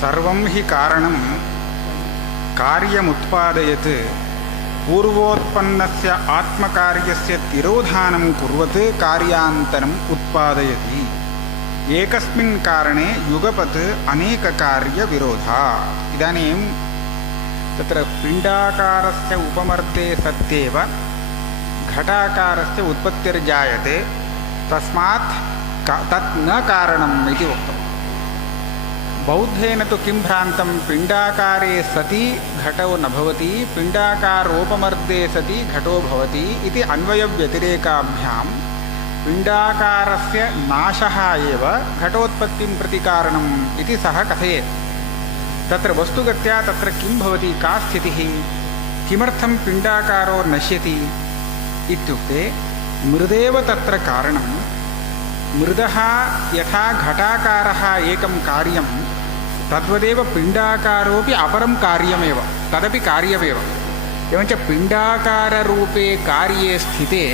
सर्वं हि कारणं कार्यमुत्पादयत् पूर्वोत्पन्नस्य आत्मकार्यस्य तिरोधानं कुर्वत् कार्यान्तरम् उत्पादयति। एकस्मिन् कारणे युगपत् अनेककार्यविरोधः। इदानीं तत्र पिण्डाकारस्य उपमर्दे सत्येव घटाकारस्य उत्पत्तिर्जायते, तस्मात् तत् न कारणम् इति उक्तम्। बौद्धेन तु किं भ्रान्तं, पिण्डाकारे सति घटो न भवति, पिण्डाकारोपमर्दे सति घटो भवति इति अन्वयव्यतिरेकाभ्यां पिण्डाकारस्य नाशः एव घटोत्पत्तिं प्रति कारणम् इति सः कथयेत्। तत्र वस्तुगत्या तत्र किं भवति, का स्थितिः, किमर्थं पिण्डाकारो नश्यति इत्युक्ते मृदेव तत्र कारणं। मृदः यथा घटाकारः एकं कार्यं तद्वदेव पिण्डाकारोपि अपरं कार्यमेव, तदपि कार्यमेव। एवञ्च पिण्डाकाररूपे कार्ये स्थिते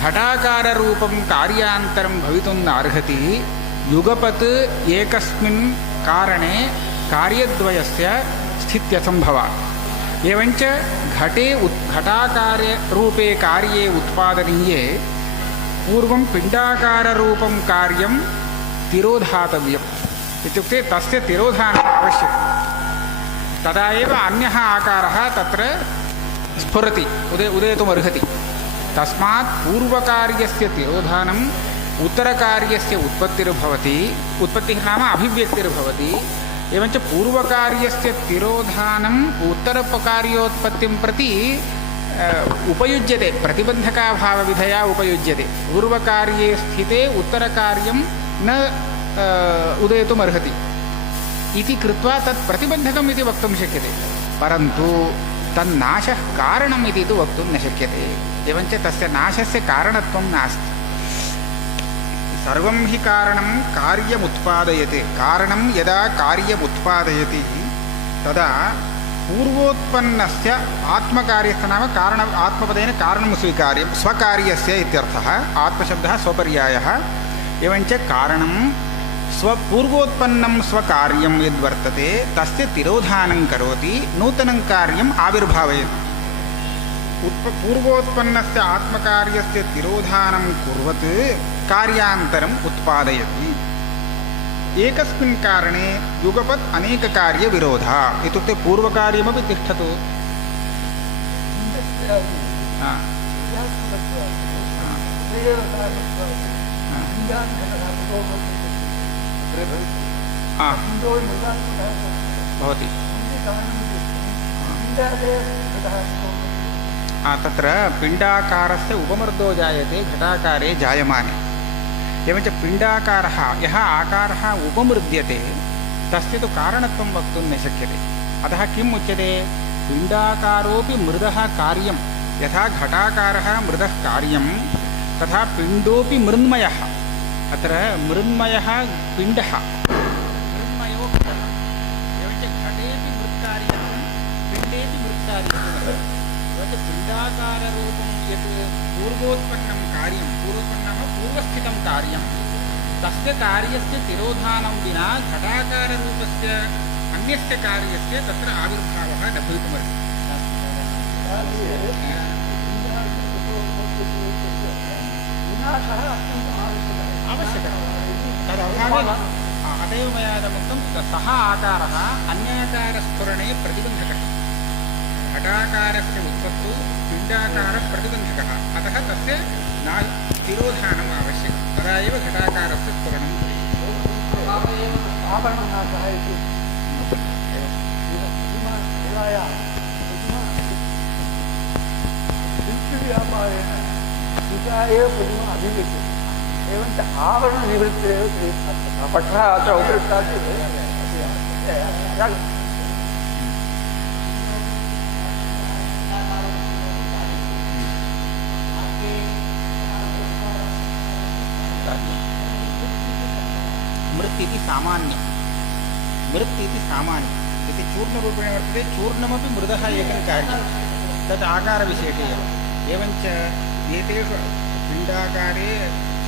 घटाकाररूपं कार्यान्तरं भवितुं नार्हति। युगपत् एकस्मिन् कारणे कार्यद्वयस्य स्थित्यसम्भवात्। एवञ्च घटाकाररूपे कार्ये उत्पादनीये पूर्वं पिण्डाकाररूपं कार्यं तिरोधातव्यम्। इत्युक्ते तस्य तिरोधानम् आवश्यकं, तदा एव अन्यः आकारः तत्र स्फुरति, उदेतुमर्हति। तस्मात् पूर्वकार्यस्य तिरोधानम् उत्तरकार्यस्य उत्पत्तिर्भवति, उत्पत्तिः नाम अभिव्यक्तिर्भवति। एवञ्च पूर्वकार्यस्य तिरोधानम् उत्तरकार्योत्पत्तिं प्रति उपयुज्यते, प्रतिबन्धकाभावविधया उपयुज्यते। पूर्वकार्ये स्थिते उत्तरकार्यं न उदेतुमर्हति इति कृत्वा तत् प्रतिबन्धकम् इति वक्तुं शक्यते, परन्तु तन्नाशः कारणम् इति तु वक्तुं न शक्यते। एवञ्च तस्य नाशस्य कारणत्वं नास्ति। सर्वं हि कारणं कार्यमुत्पादयति। कारणं यदा कार्यमुत्पादयति तदा पूर्वोत्पन्नस्य आत्मकार्यस्य नाम कारण आत्मपदेन कारणं स्वीकार्यं, स्वकार्यस्य इत्यर्थः। आत्मशब्दः स्वपर्यायः। एवञ्च कारणं स्वपूर्वोत्पन्नं स्वकार्यं यद्वर्तते तस्य तिरोधानं करोति, नूतनं कार्यम् आविर्भावयति। पूर्वोत्पन्नस्य आत्मकार्यस्य तिरोधानं कुर्वत् कार्यान्तरम् उत्पादयति। एकस्मिन् कारणे युगपत् अनेककार्यविरोधः। इत्युक्ते पूर्वकार्यमपि तिष्ठतु, भवति। तत्र पिण्डाकारस्य उपमर्दो जायते घटाकारे जायमाने। एवञ्च पिण्डाकारः यः आकारः उपमृद्यते तस्य तु कारणत्वं वक्तुं न शक्यते। अतः किम् उच्यते, पिण्डाकारोऽपि मृदः कार्यं। यथा घटाकारः मृदः कार्यं तथा पिण्डोऽपि मृन्मयः। अत्र मृन्मयः पिण्डः, मृन्मयो घटः। एवञ्च घटेऽपि मृत्कार्यं, पिण्डेऽपि मृत्कार्यं। पिण्डाकाररूपं यत् पूर्वोत्पन्नं कार्यं, पूर्वोत्पन्नः पूर्वस्थितं कार्यं, तस्य कार्यस्य तिरोधानं विना घटाकाररूपस्य अन्यस्य कार्यस्य तत्र आविर्भावः न भवितुमर्हति। आवश्यकः तदभावे अतएव मया इदमुक्तं, सः आकारः अन्याकारस्फुरणे प्रतिबन्धकः। घटाकारस्य उत्पत्तौ पिण्डाकारप्रतिबन्धकः, अतः तस्य तिरोधानम् आवश्यकं, तदा एव घटाकारस्य स्फुरणं एवञ्च आवरणनिवृत्ते पठः अत्र उपयुक्तात् मृत् इति सामान्यं, मृत् इति सामान्यम् इति चूर्णरूपेण वर्तते। चूर्णमपि मृदः एकं कार्यं, तद् आकारविशेषे एव। एवञ्च एतेषु पिण्डाकारे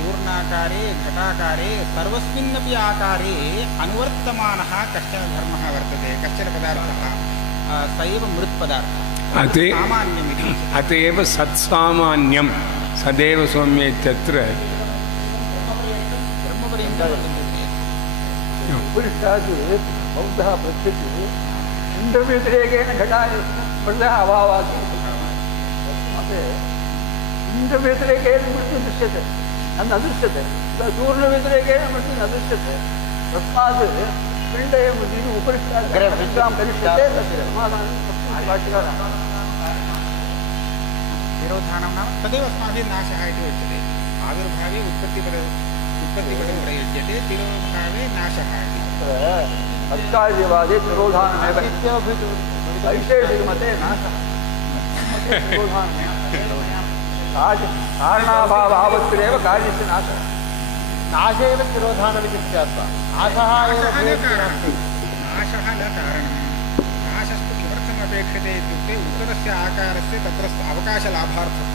चूर्णाकारे घटाकारे सर्वस्मिन्नपि आकारे अनुवर्तमानः कश्चन धर्मः वर्तते, कश्चन पदार्थः, स एव मृत्पदार्थः। सामान्यमिति अत एव सत्सामान्यं सदैव सौम्य इत्यत्र ब्रह्मपर्यन्तं उपरिष्टात् बौद्धः पृच्छति इन्द्रव्यतिरेकेण घटाय मृदः अभावात् मते इन्द्रव्यतिरेकेण मृत्युः दृश्यते न दृश्यते, चूर्णव्यतिरेकेण मृत्युः न दृश्यते। तस्मात् पिण्डे मृत्युः उपरिष्टात् विद्रां करिष्यते तस्य समाधानं भाष्यकारः तिरोधानं नाम तदेव अस्माभिः नाशः इति उच्यते। आविर्भावे उत्पत्तिपदं प्रयुज्यते, तिरोभावे नाशः इति। तत्कार्यवादे तिरोधानमेव वैशेषिकमते नाशः, मते तिरोधानमेव कारणाभावावत्तिरेव कार्यस्य नाशः। नाशे एव तिरोधानमिति स्यात्। नाशः एव नास्ति, नाशः न कारणं। नाशस्तु किमर्थम् अपेक्षते इत्युक्ते उत्तरस्य आकारस्य तत्र अवकाशलाभार्थं।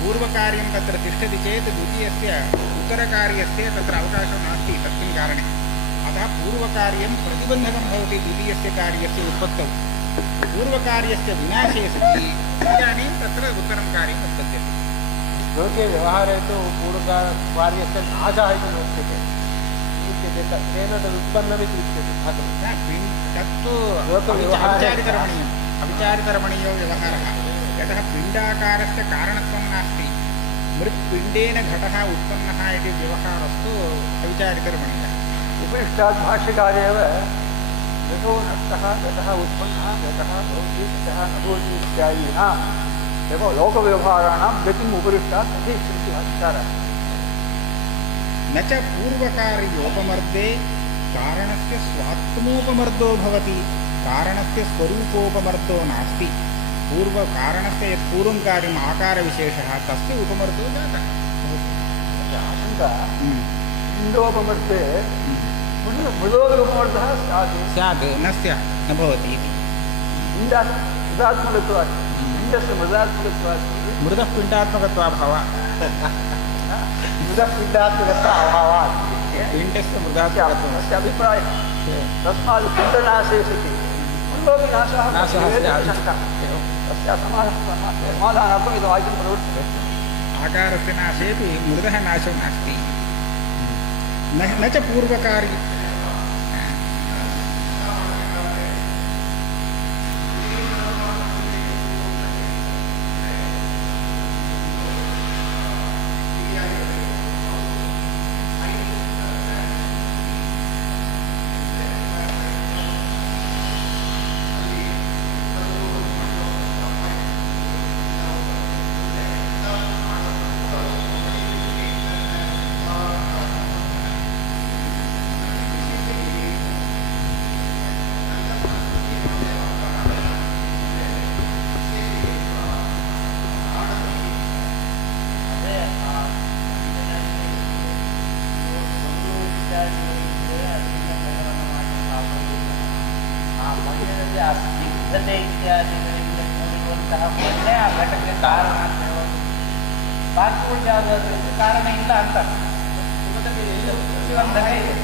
पूर्वकार्यं तत्र तिष्ठति चेत् द्वितीयस्य उत्तरकार्यस्य तत्र अवकाशः नास्ति तस्मिन् कारणे। अतः पूर्वकार्यं प्रतिबन्धकं भवति द्वितीयस्य कार्यस्य उत्पत्तौ। पूर्वकार्यस्य विनाशे सति इदानीं तत्र उत्तरं कार्यम् उत्पद्यते। लोके व्यवहारे तु पूर्वकार्यस्य नाशः इति उच्यते, तेन तदुत्पन्नमिति उच्यते। तत्तु अविचारितरमणीयो व्यवहारः। यतः पिण्डाकारस्य कारणत्वं नास्ति, मृत्पिण्डेन घटः उत्पन्नः इति व्यवहारस्तु अविचारितरमणीयः। उपरिष्टात् भाष्यकारेव यतो नष्टः घटः उत्पन्नः घटः भवति घटः न भवति इत्यादीनां एव लोकव्यवहाराणां गतिम् उपरिष्टात् अधीक्षन्ति भाष्यकारः। न च पूर्वकार्योपमर्दे कारणस्य स्वात्मोपमर्दो भवति, कारणस्य स्वरूपोपमर्दो नास्ति। पूर्वकारणस्य यत् पूर्वं कार्यम् आकारविशेषः तस्य उपमर्दो जातः। आशङ्का पिण्डोपमर्दे मृदोपमर्दः स्यात् न स्यात् न भवति इति। मृदात्मकत्वात् पिण्डस्य मृदात्मकत्वात् मृदः पिण्डात्मकत्वाभावात् मृदः पिण्डात्मकत्वा अभावात् पिण्डस्य मृदात्मकत्वं तस्य अभिप्रायः। तस्मात् पिण्डनाशे सति मृदोपि नाशः शङ्का। तस्य समाधानार्थम् इदं वाक्यं प्रवर्तते। आकारस्य नाशेपि मृदः नाशो नास्ति। न च पूर्वकार्य ಸಿದ್ಧತೆ ಇತ್ಯಾದಿಗಳಿಂದ ಕೂಡಿರುವಂತಹ ಮೊನ್ನೆ ಆ ಘಟಕ್ಕೆ ಕಾರಣ ಅಂತ ಹೇಳೋದು. ಬಾಕಿ ಉಳಿದಾದ್ರಿಂದ ಕಾರಣ ಇಲ್ಲ ಅಂತ ಪ್ರತಿಬಂಧಕ ಇದೆ.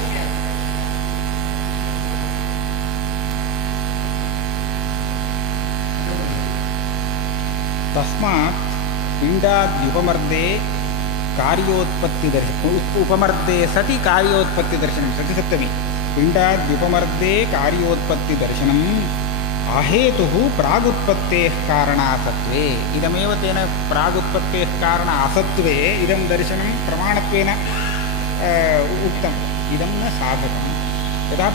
तस्मात् पिण्डाद्युपमर्दे कार्योत्पत्तिदर्शनम् उपमर्दे सति कार्योत्पत्तिदर्शनं सति सप्तमी पिण्डाद्युपमर्दे कार्योत्पत्तिदर्शनम् अहेतुः प्रागुत्पत्तेः कारणासत्वे इदमेव तेन प्रागुत्पत्तेः कारण असत्वे इदं दर्शनं प्रमाणत्वेन उक्तम् इदं न साधकं यदा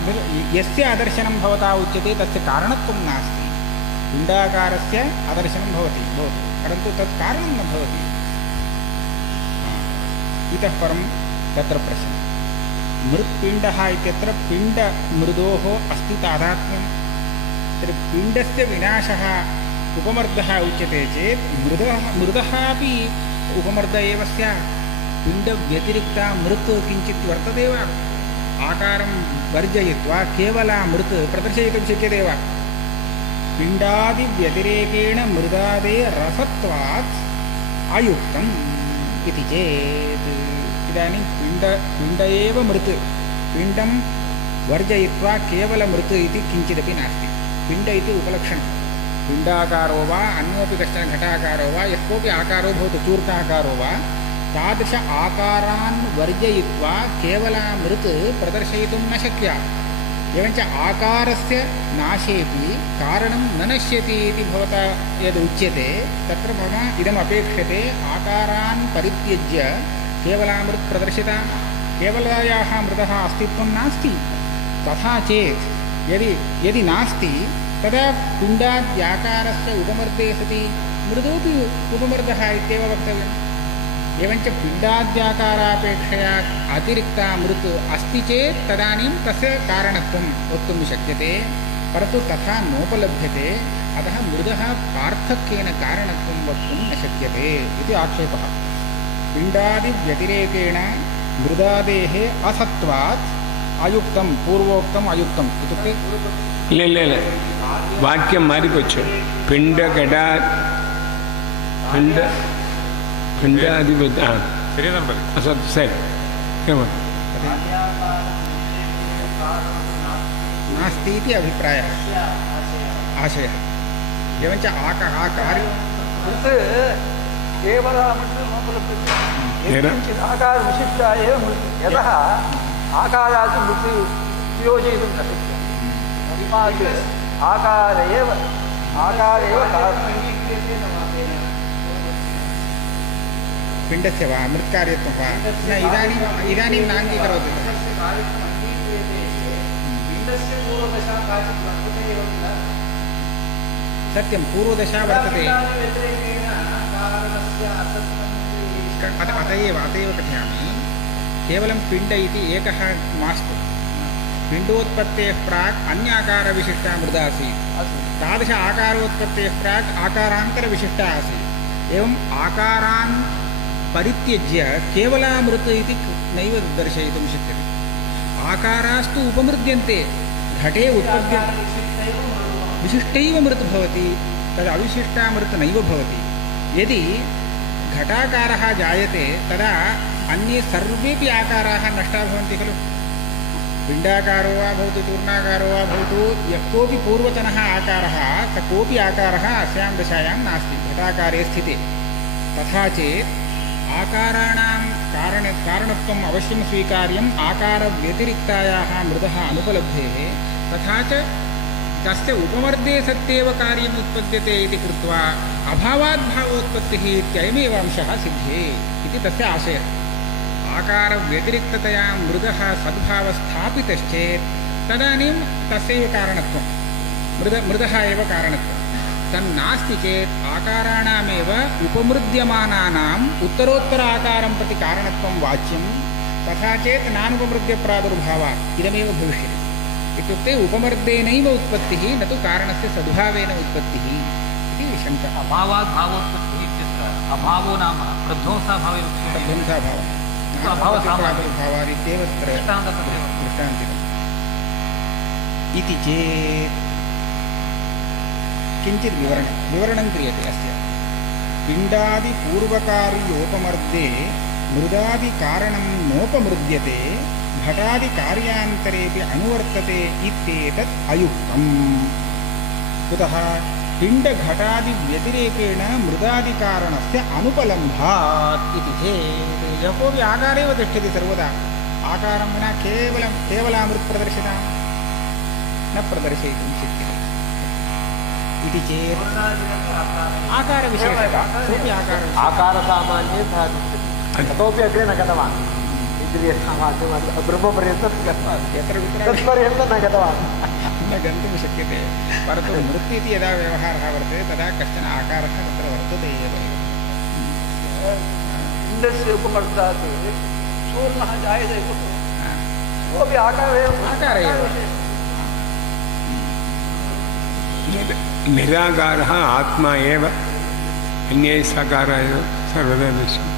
यस्य अदर्शनं भवता उच्यते तस्य कारणत्वं नास्ति पिण्डाकारस्य अदर्शनं भवति परन्तु तत् कारणं न भवति इतः परं तत्र प्रश्नः मृत्पिण्डः इत्यत्र पिण्डमृदोः अस्ति तादात्म्यं तर्हि पिण्डस्य विनाशः उपमर्दः उच्यते चेत् मृदः अपि उपमर्द एव स्यात् पिण्डव्यतिरिक्ता मृत् किञ्चित् वर्तते वा आकारं वर्जयित्वा केवला मृत् प्रदर्शयितुं शक्यते वा पिण्डादिव्यतिरेकेण मृदादे रसत्वात् अयुक्तम् इति चेत् इदानीं पिण्ड एव मृत् पिण्डं वर्जयित्वा केवलमृत् इति किञ्चिदपि नास्ति पिण्ड इति उपलक्षणं पिण्डाकारो वा अन्योपि कश्चन घटाकारो वा यः कोऽपि आकारो भवतु चूर्णाकारो वा तादृश आकारान् वर्जयित्वा केवलामृत् प्रदर्शयितुं न शक्या एवञ्च आकारस्य नाशेपि कारणं न नश्यति इति भवता यद् उच्यते तत्र मम इदमपेक्षते आकारान् परित्यज्य केवलामृत् प्रदर्शिता केवलायाः मृतः अस्तित्वं नास्ति तथा चेत् यदि नास्ति तदा पिण्डाद्याकारस्य उपमर्दे सति मृदोपि उपमर्दः इत्येव वक्तव्यम् एवञ्च पिण्डाद्याकारापेक्षया अतिरिक्ता मृत् अस्ति चेत् तदानीं तस्य कारणत्वं वक्तुं शक्यते परन्तु तथा नोपलभ्यते अतः मृदः पार्थक्येन कारणत्वं वक्तुं न शक्यते इति आक्षेपः पिण्डादिव्यतिरेकेण मृदादेः असत्वात् अयुक्तं पूर्वोक्तम् अयुक्तम् इत्युक्ते ಇಲ್ಲ ವಾಕ್ಯ ಮಾರಿಪೋಚ್ಚು ಪಿಂಡಾಧಿಪತಿ ಅಸತ್ ಸರಿ नास्ति इति अभिप्रायः आशयः एवञ्च आकार्य केवलामृत् आकारविशिष्टा एव मृत् यतः आकारात् मृत् योजयितुं न शक्यते तस्मात् आकार एव पिण्डस्य वा मृत्कार्यत्वं वा न इदानीं नाङ्गीकरोति सत्यं पूर्वदशा वर्तते अत एव कथयामि केवलं पिण्ड इति एकः मास्तु पिण्डोत्पत्तेः प्राक् अन्याकारविशिष्टा मृदा आसीत् तादृश आकारोत्पत्तेः प्राक् आकारान्तरविशिष्टा आसीत् एवम् आकारान् परित्यज्य केवलामृत् इति नैव दर्शयितुं शक्यते आकारास्तु उपमृद्यन्ते घटे उत्पद्यन्ते विशिष्टैव मृत् भवति तद् अविशिष्टा मृत् नैव भवति यदि घटाकारः जायते तदा अन्ये सर्वेपि आकाराः नष्टाः भवन्ति खलु पिण्डाकारो वा भवतु चूर्णाकारो वा भवतु यः कोऽपि पूर्वतनः आकारः स कोऽपि आकारः अस्यां दशायां नास्ति घटाकारे स्थिते तथा चेत् आकाराणां कारणत्वम् अवश्यं स्वीकार्यम् आकारव्यतिरिक्तायाः मृदः अनुपलब्धेः तथा च तस्य उपमर्दे सत्येव कार्यम् उत्पद्यते इति कृत्वा अभावात् भावोत्पत्तिः इत्ययमेव अंशः सिद्ध्येत् इति तस्य आशयः आकारव्यतिरिक्ततया मृदः सद्भावस्थापितश्चेत् तदानीं तस्यैव कारणत्वं मृदः एव कारणत्वं तन्नास्ति चेत् आकाराणामेव उपमृद्यमानानाम् उत्तरोत्तर आकारं प्रति कारणत्वं वाच्यं तथा चेत् नानुपमृद्यप्रादुर्भावात् इदमेव भविष्यति इत्युक्ते उपमर्देनैव उत्पत्तिः न तु कारणस्य सद्भावेन उत्पत्तिः इति शङ्का अभावात् भावोत्पत्तिः इत्यत्र अभावो नाम प्रध्वंसाभावे प्रध्वंसाभावः प्रादुर्भावादित्येव तत्र दृष्टान्तितम् इति चेत् किञ्चित् विवरणं क्रियते अस्य पिण्डादिपूर्वकार्योपमर्दे मृदादिकारणं नोपमृद्यते घटादिकार्यान्तरेपि अनुवर्तते इत्येतत् अयुक्तम् कुतः पिण्डघटादिव्यतिरेकेण मृदादिकारणस्य अनुपलम्भात् इति चेत् यः कोऽपि आकारेव तिष्ठति सर्वदा आकारं विना केवलामृत् प्रदर्शिता न प्रदर्शयितुं शक्यते इति चेत् आकारविशेषः सोऽपि आकारसामान्ये सः ततोपि अग्रे न गतवान् ब्रह्मपर्यन्तं यत्र तत्पर्यन्तं न गतवान् न गन्तुं शक्यते परन्तु मृत् इति यदा व्यवहारः वर्तते तदा कश्चन आकारः तत्र वर्तते एव इन्द्रस्य उपमर्दात् चूर्णः जायते खलु कोऽपि आकार एव निराकारः आत्मा एव अन्ये साकारः एव सर्वदा दृश्यते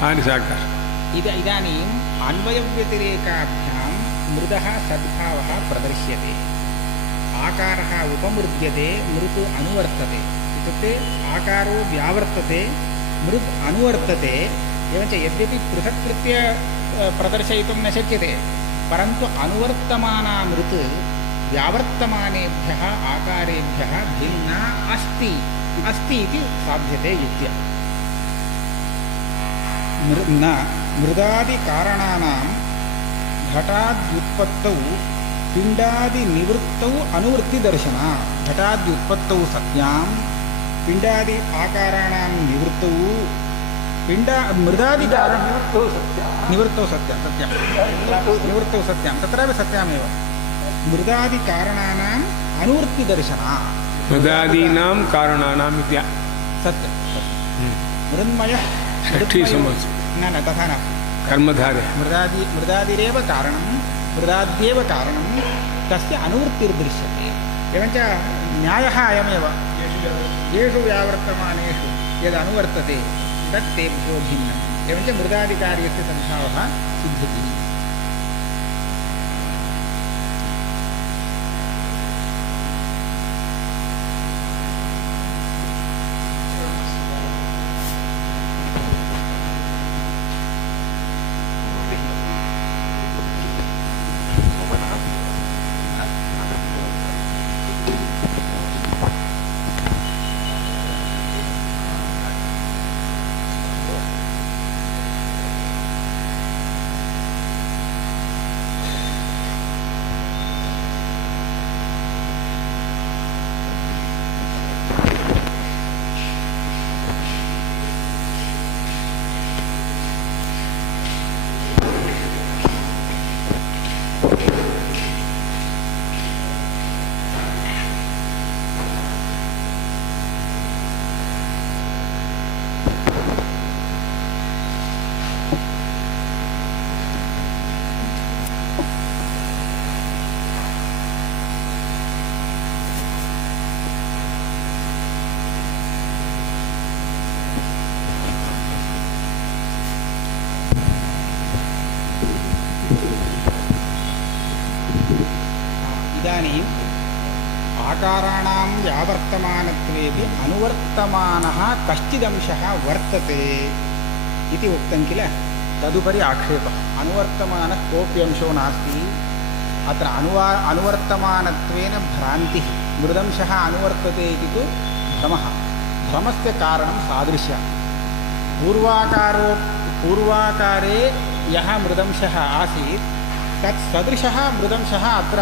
तादृशाकारः इदानीम् अन्वयव्यतिरेकाभ्यां मृदः सद्भावः प्रदर्श्यते आकारः उपमृद्यते मृत् अनुवर्तते इत्युक्ते आकारो व्यावर्तते मृत् अनुवर्तते एवञ्च यद्यपि पृथक्कृत्य प्रदर्शयितुं न शक्यते, परन्तु अनुवर्तमाना मृत् व्यावर्तमानेभ्यः आकारेभ्यः भिन्ना अस्ति इति साध्यते युक्त्या। मृदादिकारणानां घटाद्युत्पत्तौ पिण्डादिनिवृत्तौ अनुवृत्तिदर्शना। घटाद्युत्पत्तौ सत्यां, पिण्डादि आकाराणां निवृत्तौ निवृत्तौ सत्यां तत्रापि सत्यामेव। मृदादिकारणानाम् अनुवृत्तिदर्शना। मृदादीनां कारणानाम् इति सत्यं मृन्मयः न तथा न कर्मधारे मृदादिरेव कारणं, मृदाद्येव कारणं, तस्य अनुवृत्तिर्दृश्यते। एवञ्च न्यायः अयमेव, येषु व्यावर्तमानेषु यदनुवर्तते तत् तेभ्यो भिन्नम्। एवञ्च मृदादिकार्यस्य सद्भावः सिद्ध्यति। इदानीम् आकाराणां व्यावर्तमानत्वेपि अनुवर्तमानः कश्चिदंशः वर्तते इति उक्तं किल, तदुपरि आक्षेपः। अनुवर्तमानः कोऽपि अंशो नास्ति, अत्र अनुवर्तमानत्वेन भ्रान्तिः। मृदंशः अनुवर्तते इति तु भ्रमः, भ्रमस्य कारणं सादृश्यं। पूर्वाकारे यः मृदंशः आसीत् तत् सदृशः मृदंशः अत्र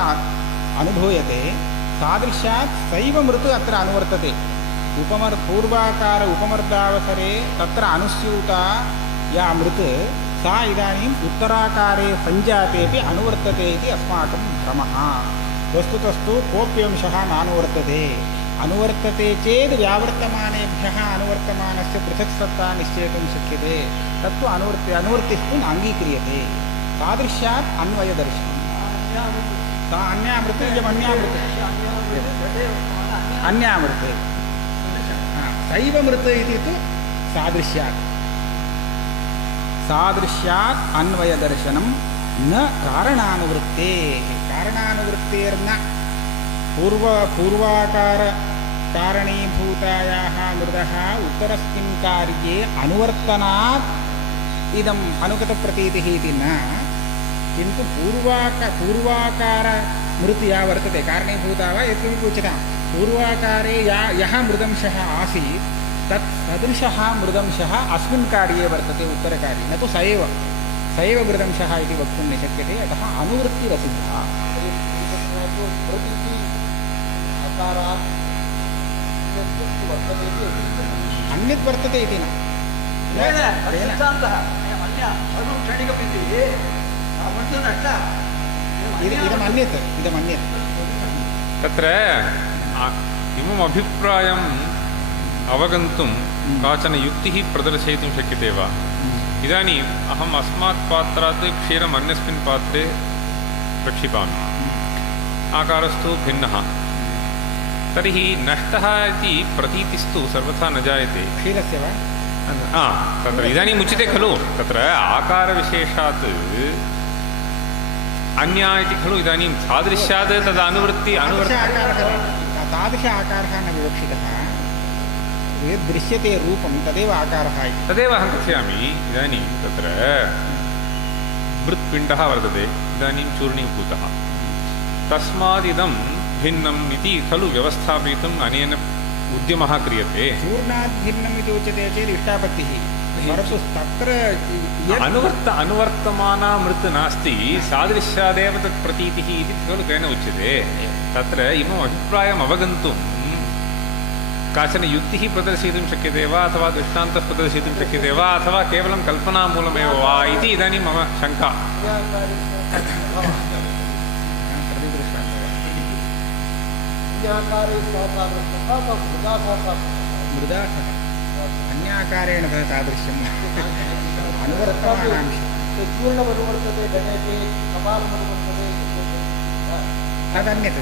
अनुभूयते, सादृश्यात् सैव मृत् अत्र अनुवर्तते। पूर्वाकार उपमर्दावसरे तत्र अनुस्यूता या मृत् सा इदानीम् उत्तराकारे सञ्जातेपि अनुवर्तते इति अस्माकं भ्रमः। वस्तुतस्तु कोऽप्यंशः नानुवर्तते। अनुवर्तते चेत् व्यावर्तमानेभ्यः अनुवर्तमानस्य पृथक् सत्ता निश्चेतुं शक्यते, तत्तु अनुवर्तिस्तु नाङ्गीक्रियते। तादृश्यात् अन्वयदर्शनम्। सा अन्यामृते अन्यामृते सैव मृत् इति तु सादृश्यात् अन्वयदर्शनं न कारणानुवृत्तेर्न पूर्वाकारणीभूतायाः मृदः उत्तरस्मिन् कार्ये अनुवर्तनात् इदम् अनुगतप्रतीतिः इति न, किन्तु पूर्वाकार मृत् या वर्तते कारणीभूता वा यत्किमपि उच्यतां, पूर्वाकारे यः मृदंशः आसीत् तत् सदृशः मृदंशः अस्मिन् कार्ये वर्तते उत्तरकार्ये, न तु स एव मृदंशः इति वक्तुं न शक्यते। अतः अनुवृत्तिरसिद्धा। अन्यत् वर्तते इति न इदमन्यत् तत्र इमम् अभिप्रायम् अवगन्तुं काचन युक्तिः प्रदर्शयितुं शक्यते वा? इदानीम् अहम् अस्मात् पात्रात् क्षीरम् अन्यस्मिन् पात्रे प्रक्षिपामि, आकारस्तु भिन्नः, तर्हि नष्टः इति प्रतीतिस्तु सर्वथा न जायते। क्षीरस्य वा? तत्र इदानीम् उच्यते खलु, तत्र आकारविशेषात् अन्या इति खलु। इदानीं सादृश्यात् तद् तादृश आकारः न विवक्षितः। यद् दृश्यते रूपं तदेव आकारः इति। तदेव अहं कथयामि। इदानीं तत्र मृत्पिण्डः वर्तते, इदानीं चूर्णीभूतः, तस्मादिदं भिन्नम् इति खलु व्यवस्थापयितुम् अनेन उद्यमः क्रियते। चूर्णात् भिन्नम् इति उच्यते चेत् इष्टापत्तिः, परन्तु तत्र अनुवर्तमाना मृत् नास्ति, सादृश्यादेव तत् प्रतीतिः इति खलु तेन उच्यते। तत्र इमम् अभिप्रायम् अवगन्तुं काचन युक्तिः प्रदर्शयितुं शक्यते वा, अथवा दृष्टान्तः प्रदर्शयितुं शक्यते वा, अथवा केवलं कल्पनामूलमेव वा इति इदानीं मम शङ्का। मृदा अन्याकारेण तादृशम् अनुवर्तमानांशः तदन्यत्।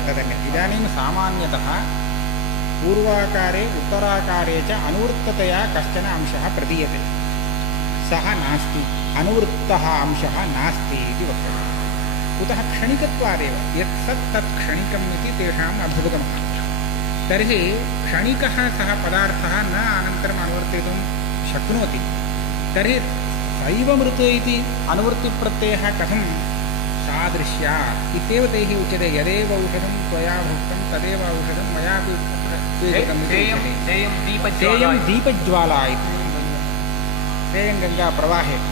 इदानीं सामान्यतः पूर्वाकारे उत्तराकारे च अनुवृत्ततया कश्चन अंशः प्रदीयते, सः नास्ति, अनुवृत्तः अंशः नास्ति इति वक्तव्यम्। कुतः? क्षणिकत्वादेव। यत् सत् तत् क्षणिकम् इति तेषाम् अभ्युपगमः। तर्हि क्षणिकः सः पदार्थः न अनन्तरम् अनुवर्तयितुं शक्नोति। तर्हि सैव मृत् इति अनुवृत्तिप्रत्ययः कथं सादृश्यात् इत्येव तैः उच्यते। यदेव औषधं त्वया भुक्तं तदेव औषधं मयापि स्वीकृतम् इति उच्यते। सेयं दीपज्वाला इति। सेयं गङ्गा प्रवाहः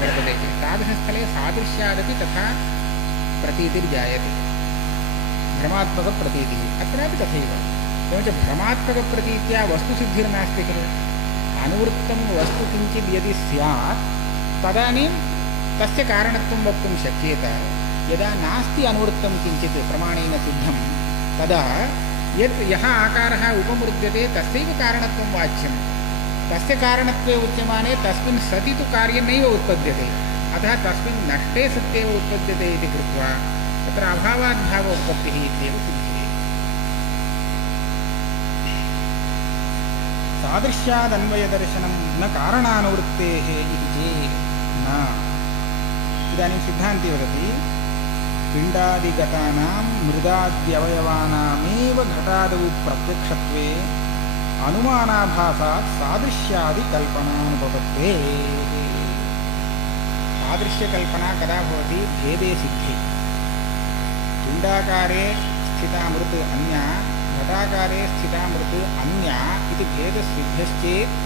वर्तते। तादृशस्थले सादृश्यादपि तथा प्रतीतिर्जायते, भ्रमात्मकप्रतीतिः। अत्रापि तथैव। एवञ्च भ्रमात्मकप्रतीत्या वस्तुसिद्धिर्नास्ति खलु। अनुवृत्तं वस्तु किञ्चित् यदि स्यात् तदानीं तस्य कारणत्वं वक्तुं शक्येत। यदा नास्ति अनुवृत्तं किञ्चित् प्रमाणेन सिद्धं, तदा यः आकारः उपमृद्यते तस्यैव कारणत्वं वाच्यं। तस्य कारणत्वे उच्यमाने तस्मिन् सति तु कार्यं नैव उत्पद्यते, अतः तस्मिन् नष्टे सत्येव उत्पद्यते इति कृत्वा तत्र अभावाद्भावोत्पत्तिः इत्येव सिद्ध्यते। सादृश्यादन्वयदर्शनं न कारणानुवृत्तेः इति चेत् न। इदानीं सिद्धान्ती वदति पिण्डादिगतानां मृदाद्यवयवानामेव घटादौ प्रत्यक्षत्वे अनुमानाभासात् सादृश्यादिकल्पनानुपपत्तेः। सादृश्यकल्पना कदा भवति? भेदे सिद्धे। पिण्डाकारे स्थिता मृत् अन्या, घटाकारे स्थिता मृत् अन्या इति भेदसिद्धश्चेत्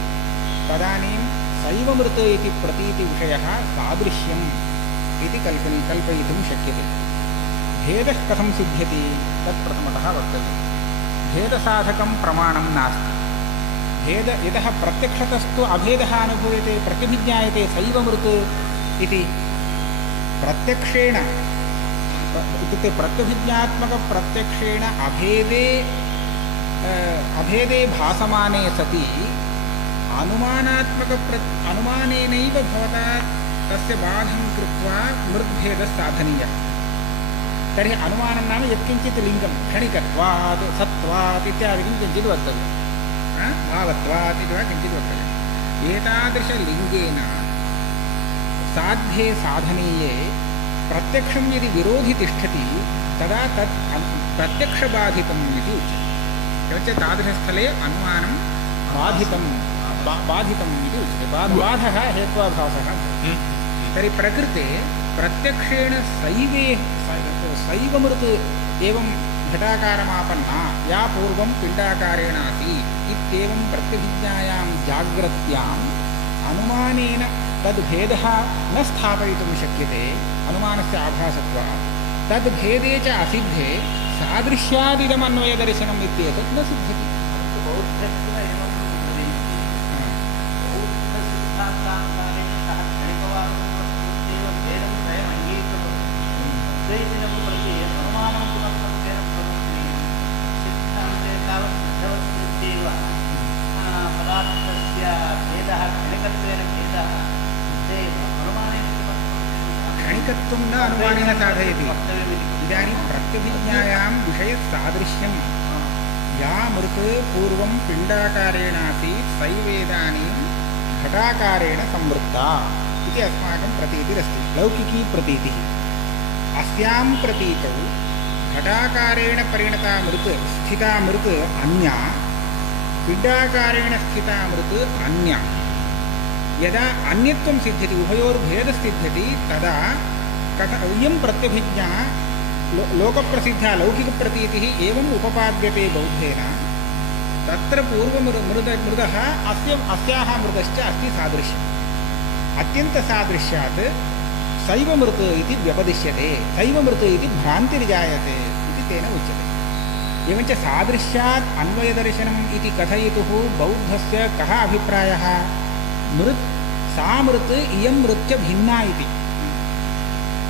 तदानीं सैव मृत् इति प्रतीतिविषयः सादृश्यम् इति कल्पयितुं शक्यते। भेदः कथं सिद्ध्यति तत् प्रथमतः वक्तव्यम्। भेदसाधकं प्रमाणं नास्ति। यतः प्रत्यक्षतस्तु अभेदः अनुभूयते, प्रतिभिज्ञायते सैव मृत् इति। प्रत्यक्षेण इत्युक्ते प्रत्यभिज्ञात्मकप्रत्यक्षेण अभेदे भासमाने सति अनुमानेनैव भवता तस्य बाधं कृत्वा मृद्भेदः साधनीयः। तर्हि अनुमानं नाम यत्किञ्चित् लिङ्गं क्षणिकत्वात् सत्त्वात् इत्यादिकं किञ्चित् वक्तव्यं, भावत्वात् इति वा किञ्चित् वक्तव्यम्। एतादृशलिङ्गेन साध्ये साधनीये प्रत्यक्षं यदि विरोधि तिष्ठति तदा तत् प्रत्यक्षबाधितम् इति उच्यते। एवञ्च तादृशस्थले अनुमानं बाधितम् इति उच्यते। बाधः हेत्वाभासः। तर्हि प्रकृते प्रत्यक्षेण सैव मृत् एवं घटाकारमापन्ना या पूर्वं पिण्डाकारेण आसीत् इत्येवं प्रत्यभिज्ञायां जाग्रत्याम् अनुमानेन तद्भेदः न स्थापयितुं शक्यते, अनुमानस्य आभासत्वात्। तद्भेदे च असिद्धे सादृश्यादिदमन्वयदर्शनम् इत्येतत् न सिद्ध्यति। क्षणिकत्वं न अनुमानेन साधयति। इदानीं प्रत्यभिज्ञायां विषयसादृश्यं या मृत् पूर्वं पिण्डाकारेण आसीत् सैवेदानीं घटाकारेण संवृत्ता इति अस्माकं प्रतीतिरस्ति, लौकिकी प्रतीतिः। अस्यां प्रतीतौ घटाकारेण परिणता मृत् स्थिता मृत् अन्या, पिण्डाकारेण स्थिता मृत् अन्या यदा अन्यत्वं सिद्ध्यति उभयोर्भेदस्सिद्ध्यति तदा इयं प्रत्यभिज्ञा लोकप्रसिद्धा लौकिकप्रतीतिः एवम् उपपाद्यते बौद्धेन तत्र पूर्वमृदः अस्याः मृदश्च अस्ति सादृश्यम् अत्यन्तसादृश्यात् सैव मृत् इति व्यपदिश्यते सैव मृत् इति भ्रान्तिर्जायते इति तेन उच्यते एवञ्च सादृश्यात् अन्वयदर्शनम् इति कथयितुः बौद्धस्य कः अभिप्रायः मृत् सा मृत् इयं मृत् च भिन्ना इति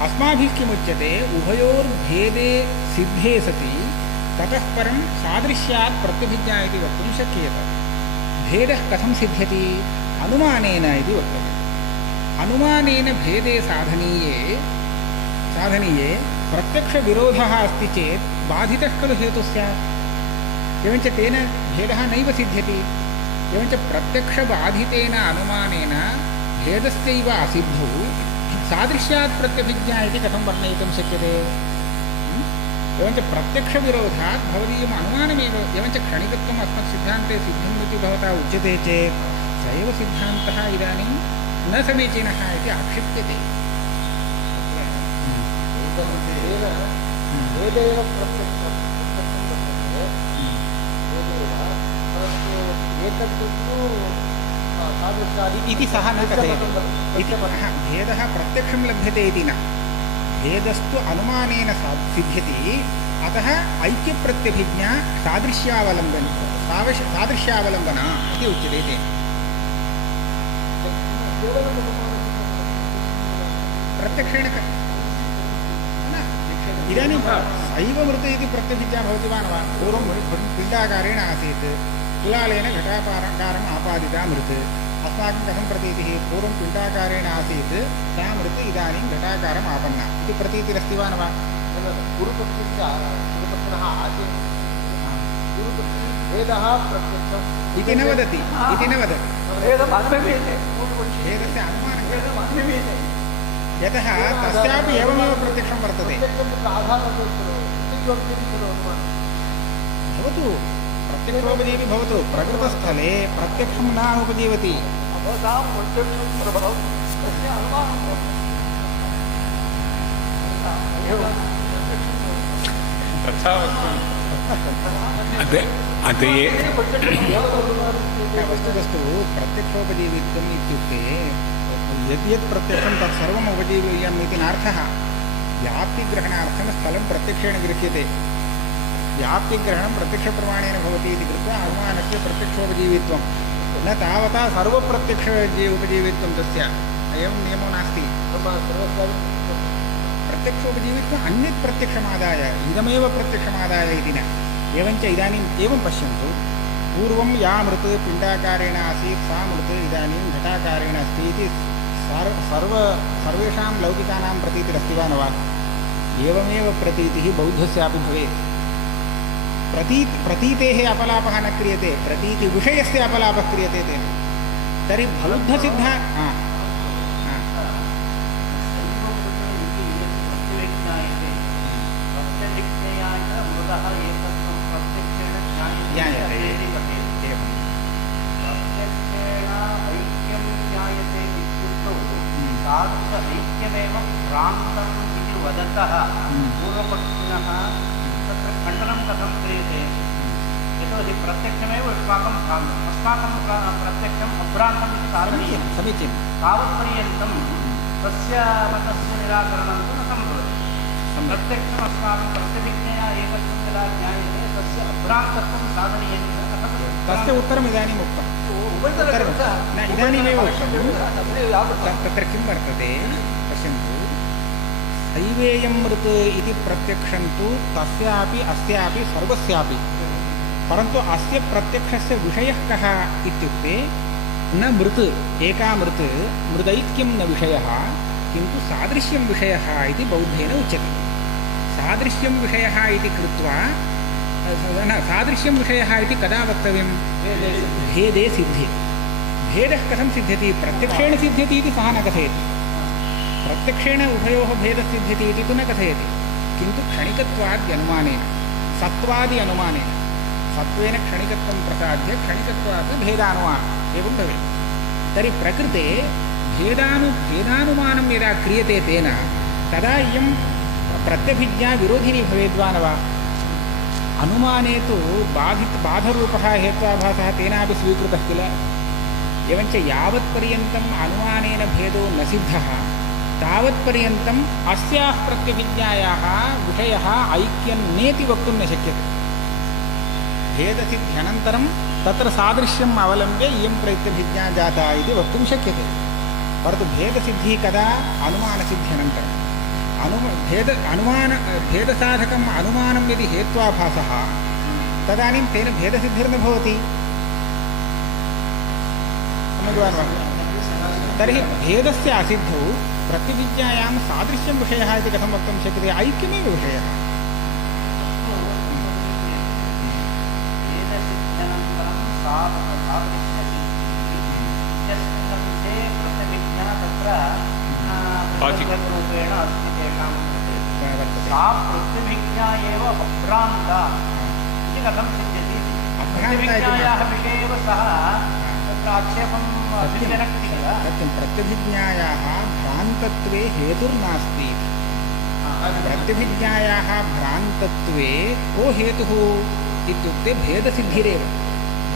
अस्माभिः किमुच्यते उभयोर्भेदे सिद्धे सति ततः परं सादृश्यात् प्रत्यभिज्ञा इति वक्तुं शक्यते भेदः कथं सिद्ध्यति अनुमानेन इति वक्तव्यम् अनुमानेन भेदे साधनीये प्रत्यक्षविरोधः अस्ति चेत् बाधितः खलु हेतुः स्यात् एवञ्च तेन भेदः नैव सिद्ध्यति एवञ्च प्रत्यक्षबाधितेन अनुमानेन भेदस्यैव असिद्धौ सादृश्यात् प्रत्यभिज्ञा इति कथं वर्णयितुं शक्यते एवञ्च प्रत्यक्षविरोधात् भवदीयम् अनुमानमेव एवञ्च क्षणिकत्वम् अस्मत् सिद्धान्ते सिद्धम् इति भवता उच्यते चेत् स एव सिद्धान्तः इदानीं न समीचीनः इति आक्षिप्यते वेदेव प्रत्यक्षं वर्तते वेदेव परन्तु एतत्तु सादृशादि इति सः न कथयति भेदः प्रत्यक्षं लभ्यते इति न भेदस्तु अनुमानेन सिद्ध्यति अतः ऐक्यप्रत्यभिज्ञा सादृश्यावलम्बना इति उच्यते तेन प्रत्यक्षेण इदानीं सैव मृत् इति प्रत्यभिज्ञा भवति वा न वा पूर्वं पिण्डाकारेण आसीत् कुलालेन घटाकारम् आपादिता मृत् अस्माकं कथं प्रतीतिः पूर्वं पिण्डाकारेण आसीत् सा मृत् इदानीं घटाकारम् आपन्ना इति प्रतीतिरस्ति वा न वा पूर्वपक्षिणः आसीत् भेदः प्रत्यक्षम् इति न वदति भेदस्य अनुमानं यतः तस्यापि एवमेव प्रत्यक्षं वर्तते भवतु प्रत्यक्षोपजीवी भवतु प्रकृतस्थले प्रत्यक्षं न उपजीवति तथा वक्तुम् वस्तुतस्तु प्रत्यक्षोपजीवित्वम् इत्युक्ते यद्यत् प्रत्यक्षं तत्सर्वम् उपजीव्यम् इति नार्थः व्याप्तिग्रहणार्थं स्थलं प्रत्यक्षेण गृह्यते व्याप्तिग्रहणं प्रत्यक्षप्रमाणेन भवति इति कृत्वा अनुमानस्य प्रत्यक्षोपजीवित्वं न तावता सर्वप्रत्यक्ष उपजीवित्वं तस्य एवं नियमो नास्ति प्रत्यक्षोपजीवित्वम् अन्यत् प्रत्यक्षमादाय इदमेव प्रत्यक्षमादाय इति न एवञ्च इदानीम् एवं पश्यन्तु पूर्वं या मृत् पिण्डाकारेण आसीत् सा मृत् इदानीं घटाकारेण अस्ति इति सर्वेषां लौकिकानां प्रतीतिरस्ति वा न वा एवमेव प्रतीतिः बौद्धस्यापि भवेत् प्रतीतेः अपलापः न क्रियते प्रतीतिविषयस्य अपलापः क्रियते तेन तर्हि बौद्धसिद्धा ऐक्यमेव भ्रान्तम् इति वदतः पूर्वपक्षिणः तत्र खण्डनं कथं क्रियते यतोहि प्रत्यक्षमेव युष्माकं भ्रान्तम् अस्माकं प्रत्यक्षम् अभ्रान्तम् इति साधनीयं समीचीनं तावत्पर्यन्तं तस्य मतस्य निराकरणं तु न सम्भवति प्रत्यक्षम् अस्माकं प्रत्यभिज्ञया एकत्वं यदा ज्ञायते तस्य अभ्रान्तत्वं साधनीयं कथं तस्य उत्तरम् इदानीम् उक्तम् इदानीमेव तत्र किं वर्तते पश्यन्तु सैवेयं मृत् इति प्रत्यक्षं तु तस्यापि अस्यापि सर्वस्यापि परन्तु अस्य प्रत्यक्षस्य विषयः कः इत्युक्ते न मृत् एका मृत् मृदैक्यं न विषयः किन्तु सादृश्यं विषयः इति बौद्धेन उच्यते सादृश्यं विषयः इति कृत्वा न सादृश्यं विषयः इति कदा वक्तव्यं भेदे सिद्धे भेदः कथं सिद्ध्यति प्रत्यक्षेण सिद्ध्यति इति सः न कथयति प्रत्यक्षेण उभयोः भेदः सिद्ध्यति इति तु न कथयति किन्तु क्षणिकत्वादि अनुमानेन सत्त्वादि अनुमानेन सत्त्वेन क्षणिकत्वं प्रसाद्य क्षणिकत्वात् भेदानुमानम् एवं भवेत्। तर्हि प्रकृते भेदानुमानं यदा क्रियते तेन तदा इयं प्रत्यभिज्ञा विरोधिनी भवेद्वा न वा? अनुमाने तु बाधरूपः हेत्वाभासः तेनापि स्वीकृतः किल। एवञ्च यावत्पर्यन्तम् अनुमानेन भेदो न सिद्धः तावत्पर्यन्तम् अस्याः प्रत्यभिज्ञायाः विषयः ऐक्यं नेति वक्तुं न शक्यते। भेदसिद्ध्यनन्तरं तत्र सादृश्यम् अवलम्ब्य इयं प्रत्यभिज्ञा जाता इति वक्तुं शक्यते। परन्तु भेदसिद्धिः कदा? अनुमानसिद्ध्यनन्तरम्। भेदसाधकम् अनुमानं यदि हेत्वाभासः तदानीं तेन भेदसिद्धिर्न भवति। तर्हि भेदस्य असिद्धौ प्रत्यभिज्ञायां सादृश्यं विषयः इति कथं वक्तुं शक्यते? ऐक्यमेव विषयः। रूपेण अस्ति तेषां सा प्रत्यभिज्ञा एव अभ्रान्ता इति कथं सिद्ध्यति? प्रत्यभिज्ञायाः विषये एव सः तत्र आक्षेपम् अभिव्यनक्ति किल। सत्यं, प्रत्यभिज्ञायाः भ्रान्तत्वे हेतुर्नास्ति। प्रत्यभिज्ञायाः भ्रान्तत्वे को हेतुः इत्युक्ते भेदसिद्धिरेव।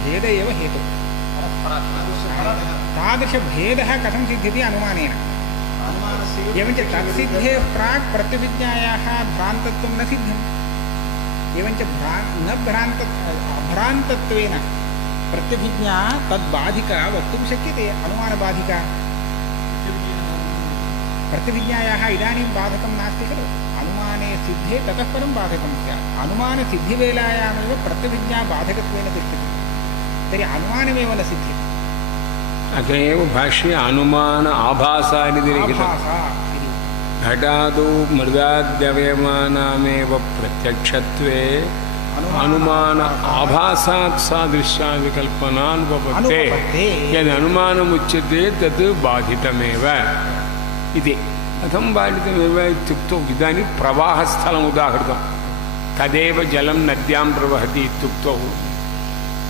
भेद एव हेतुः। तादृशभेदः कथं सिद्ध्यति? अनुमानेन। एवञ्च तत्सिद्धेः प्राक् प्रत्यभिज्ञायाः भ्रान्तत्वं न सिद्धम्। एवञ्च अभ्रान्तत्वेन प्रत्यभिज्ञा तद्बाधिका वक्तुं शक्यते, अनुमानबाधिका। प्रत्यभिज्ञायाः इदानीं बाधकं नास्ति खलु। अनुमाने सिद्धे ततः परं बाधकं स्यात्। अनुमानसिद्धिवेलायामेव प्रत्यभिज्ञा बाधकत्वेन तिष्ठति। तर्हि अनुमानमेव न सिद्ध्यति। अत एव भाष्ये अनुमान आभासा इति लिखितं। घटादौ मृदाद्यवयमानामेव प्रत्यक्षत्वे अनुमान आभासात् सादृश्यादिकल्पनानुपपत्ते यद् अनुमानमुच्यते तत् बाधितमेव इति। कथं बाधितमेव इत्युक्तौ इदानीं प्रवाहस्थलम् उदाहृतं। तदेव जलं नद्यां प्रवहति इत्युक्तौ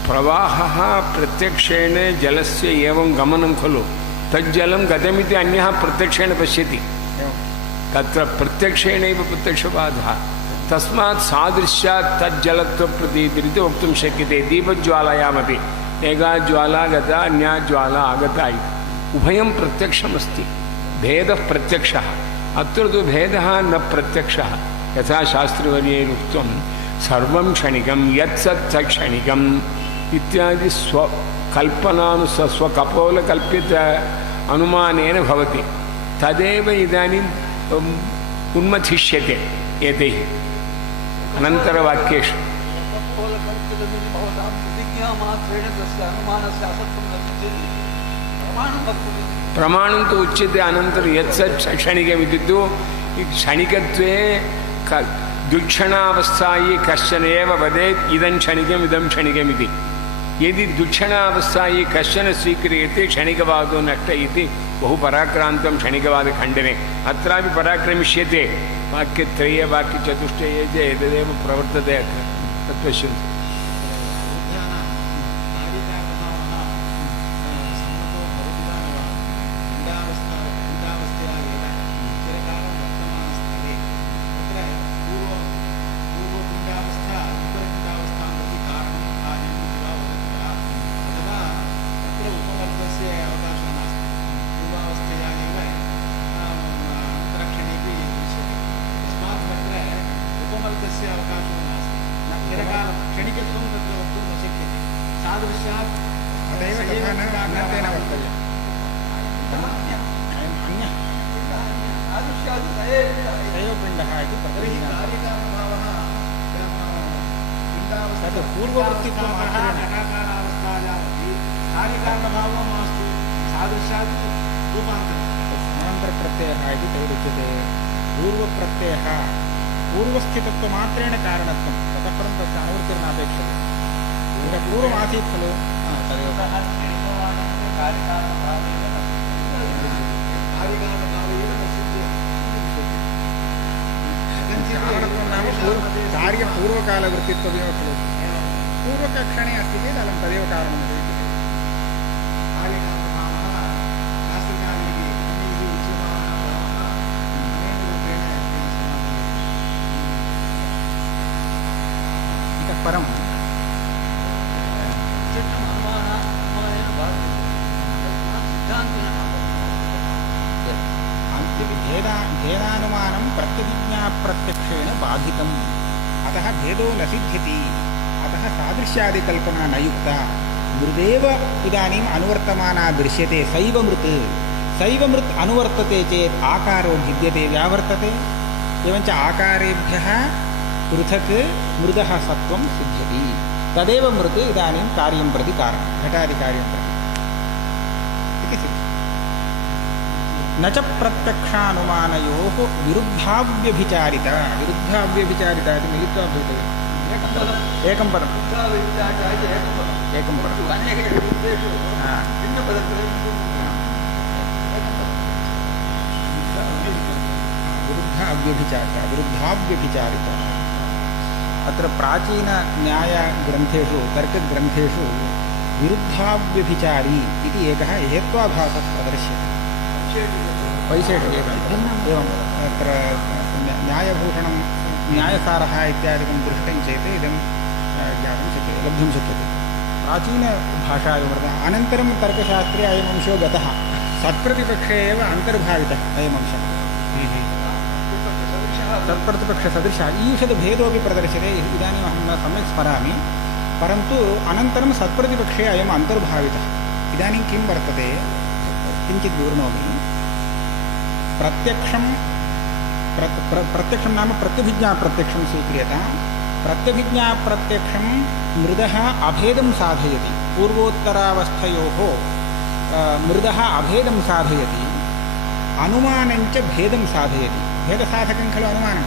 प्रवाहः प्रत्यक्षेण जलस्य एवं गमनं खलु। तज्जलं गतमिति अन्यः प्रत्यक्षेण पश्यति। तत्र प्रत्यक्षेणैव प्रत्यक्षबाधः। तस्मात् सादृश्यात् तज्जलत्वप्रतीतिरिति वक्तुं शक्यते। दीपज्वालायामपि एका ज्वाला गता अन्या ज्वाला आगता इति उभयं प्रत्यक्षमस्ति। भेदः प्रत्यक्षः। अत्र तु भेदः न प्रत्यक्षः। यथा शास्त्रिवर्यैरुक्तं सर्वं क्षणिकं यत्सत् क्षणिकम् इत्यादि स्वकपोलकल्पित अनुमानेन भवति। तदेव इदानीम् उन्मथिष्यते एतैः अनन्तरवाक्येषु। प्रमाणं तु उच्यते अनन्तरं यत्सत् क्षणिकमिति तु क्षणिकत्वे दुक्षणावस्थायै कश्चन एव वदेत् इदं क्षणिकम् इदं क्षणिकमिति। यदि दुक्षणावस्थायै कश्चन स्वीक्रियते क्षणिकवादो नष्ट इति बहु पराक्रान्तं क्षणिकवादखण्डने। अत्रापि पराक्रमिष्यते। वाक्यत्रये वाक्यचतुष्टये च एतदेव प्रवर्तते अत्र। तत्पश्यन्तु। अनन्तरप्रत्ययः इति तैरुच्यते। पूर्वप्रत्ययः पूर्वस्थितत्वमात्रेण कारणत्वं, ततः परं तस्य अनुवृत्तिर्नापेक्षते। इतः पूर्वमासीत् खलु। कारणत्वं नाम कार्यपूर्वकालवृत्तित्वमेव खलु। पूर्वकक्षणे अस्ति चेत् अलं तदेव कारणमिति उच्यते। कालिकामनामः शास्त्रज्ञानैः अन्यैः उच्यमानः भावः अनेन रूपेण तेन समापयति। इतः परं प्रत्यक्षम् अनुमानेन बाध्यते सिद्धान्तिनः भेदानुमानं प्रत्यभिज्ञाप्रत्यक्षेण बाधितम्, अतः भेदो न सिद्ध्यति, अतः सादृश्यादिकल्पना न युक्ता। मृदेव इदानीम् अनुवर्तमाना दृश्यते, सैव मृत् अनुवर्तते चेत् आकारो भिद्यते, व्यावर्तते। एवञ्च आकारेभ्यः पृथक् मृदः सत्त्वं सिद्ध्यति, तदेव मृत् इदानीं कार्यं प्रति कारणं, घटादिकार्यं प्रति इति सिद्ध्यति। न च प्रत्यक्षानुमानयोः विरुद्धाव्यभिचारिता इति मिलित्वा भूतव्यम्। एकं पदम् विरुद्धाव्यभिचारिता। अत्र प्राचीनन्यायग्रन्थेषु तर्कग्रन्थेषु विरुद्धाव्यभिचारी इति एकः हेत्वाभासः प्रदर्श्यते। वैशेषिकम् एवम् अत्र न्यायभूषणं न्यायसारः इत्यादिकं दृष्टं चेत् इदं ज्ञातुं शक्यते, लब्धुं शक्यते प्राचीनभाषायां। अनन्तरं तर्कशास्त्रे अयमंशो गतः, सत्प्रतिपक्षे एव अन्तर्भावितः अयमंशः, तत्प्रतिपक्षसदृशः ईषद्भेदोऽपि प्रदर्श्यते। इदानीम् अहं न सम्यक् स्मरामि, परन्तु अनन्तरं सत्प्रतिपक्षे अयम् अन्तर्भावितः। इदानीं किं वर्तते, किञ्चित् विवृणोमि। प्रत्यक्षं नाम प्रत्यभिज्ञाप्रत्यक्षं स्वीक्रियतां। प्रत्यभिज्ञाप्रत्यक्षं मृदः अभेदं साधयति, पूर्वोत्तरावस्थयोः मृदः अभेदं साधयति, अनुमानञ्च भेदं साधयति। भेदसाधकं खलु अनुमानं।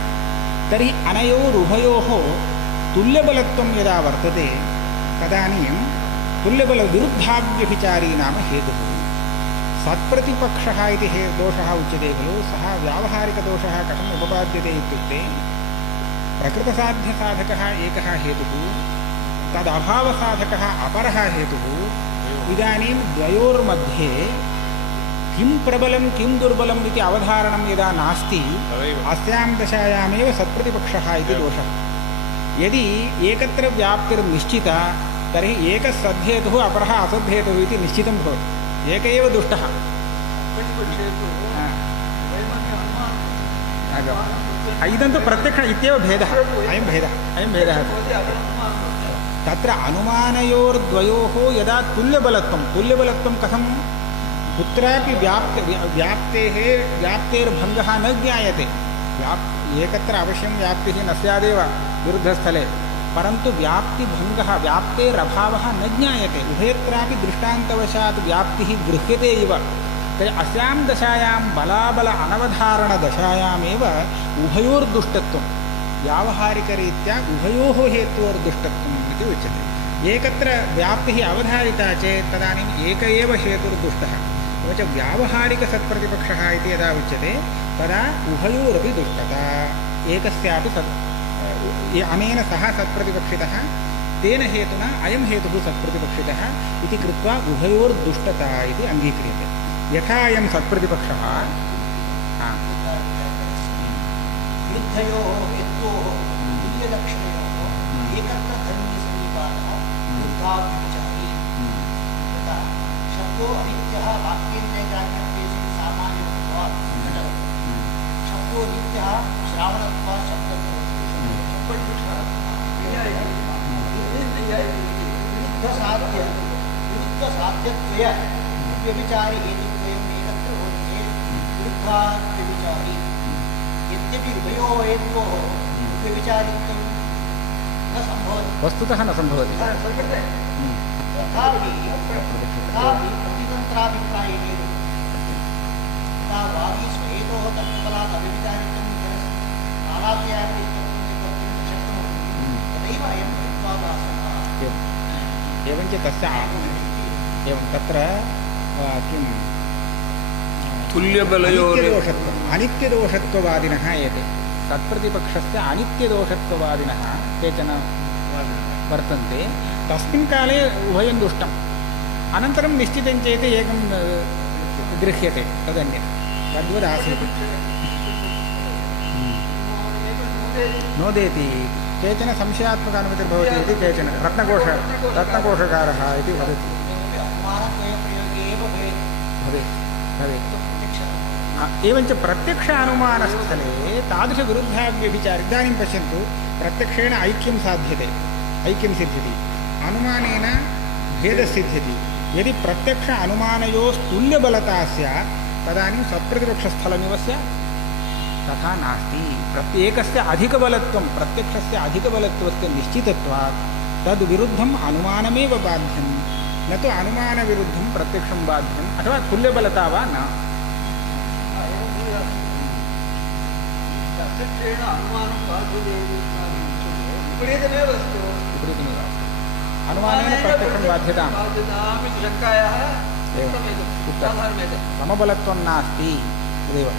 तर्हि अनयोरुभयोः तुल्यबलत्वं यदा वर्तते तदानीं तुल्यबलविरुद्धाव्यभिचारी नाम हेतुः। सत्प्रतिपक्षः इति दोषः उच्यते खलु, सः व्यावहारिकदोषः कथम् उपपाद्यते इत्युक्ते प्रकृतसाध्यसाधकः एकः हेतुः, तदभावसाधकः अपरः हेतुः। इदानीं द्वयोर्मध्ये किं प्रबलं किं दुर्बलम् इति अवधारणं यदा नास्ति, अस्यां दशायामेव सत्प्रतिपक्षः इति दोषः। यदि एकत्र व्याप्तिर्निश्चिता तर्हि एकः सद्धेतुः अपरः असद्धेतुः इति निश्चितं भवति, एक एव दुष्टः। इदं तु प्रत्यक्ष इत्येव भेदः, अयं भेदः। तत्र अनुमानयोर्द्वयोः यदा तुल्यबलत्वं कथं कुत्रापि व्याप्तेर्भङ्गः न ज्ञायते। एकत्र अवश्यं व्याप्तिः न स्यादेव विरुद्धस्थले, परन्तु व्याप्तिभङ्गः व्याप्तेरभावः न ज्ञायते। उभयत्रापि दृष्टान्तवशात् व्याप्तिः गृह्यते इव। तर्हि अस्यां दशायां बलाबल अनवधारणदशायामेव उभयोर्दुष्टत्वं, व्यावहारिकरीत्या उभयोः हेतोर्दुष्टत्वम् इति उच्यते। एकत्र व्याप्तिः अवधारिता चेत् तदानीम् एक एव हेतुर्दुष्टः। एवञ्च व्यावहारिकसत्प्रतिपक्षः इति यदा उच्यते तदा उभयोरपि दुष्टता। एकस्यापि अनेन सः सत्प्रतिपक्षितः, तेन हेतुना अयं हेतुः सत्प्रतिपक्षितः इति कृत्वा उभयोर्दुष्टता इति अङ्गीक्रियते। यथा अयं सत्प्रतिपक्षः विरुद्धयोः हेतोः तुल्यलक्षणयोः एकत्र धर्मीसमीपातः विरुद्धाव्यभिचारी। यथा शब्दो अनित्यः वाक्येन्द्रियग्राह्यत्वेषु सामान्यत्वात् घटवत्, शब्दो नित्यः श्रावणत्वात् शब्दत्वम्। विरुद्धसाध्यत्वय व्यभिचारि हेतुत्वयम् एकत्र भवति विरुद्धाव्यभिचारी। यद्यपि उभयोः हेतोः व्यभिचारित्वं न सम्भवति, वस्तुतः न सम्भवति, तथापि प्रतितन्त्राभिप्रायेण यथा वागीषु हेतोः तत्फलात् अव्यभिचारित्वं कालाद्यापि कर्तुं शक्नुमः, तदैव अयं हेत्वाभासः। एवञ्च तस्य एवं तत्र किं अनित्यदोषत्ववादिनः एते, तत्प्रतिपक्षस्य अनित्यदोषत्ववादिनः केचन वर्तन्ते तस्मिन् काले उभयं दुष्टम् अनन्तरं निश्चितं चेत् एकं गृह्यते तदन्यत् तद्वदासीत् नोदेति केचन संशयात्मकानुमतिर्भवति इति केचन रत्नकोशकारः इति वदति भवेत् एवञ्च प्रत्यक्ष अनुमानस्थले तादृशविरुद्धाव्यभिचार इदानीं पश्यन्तु प्रत्यक्षेण ऐक्यं साध्यते ऐक्यं सिद्ध्यति अनुमानेन भेदसिद्ध्यति यदि प्रत्यक्ष अनुमानयोस्तुल्यबलता स्यात् तदानीं सत्प्रतिपक्षस्थलमिव स्यात् तथा नास्ति प्रत्येकस्य अधिकबलत्वं प्रत्यक्षस्य अधिकबलत्वस्य निश्चितत्वात् तद्विरुद्धम् अनुमानमेव बाध्यं न तु अनुमानविरुद्धं प्रत्यक्षं बाध्यम् अथवा तुल्यबलता वा न प्रत्यक्षेण अनुमानं बाध्यते विपरीतमेव अस्ति अनुमानेन प्रत्यक्षं बाध्यतां बाध्यतामिति शङ्कायाः समबलत्वं नास्ति तदेव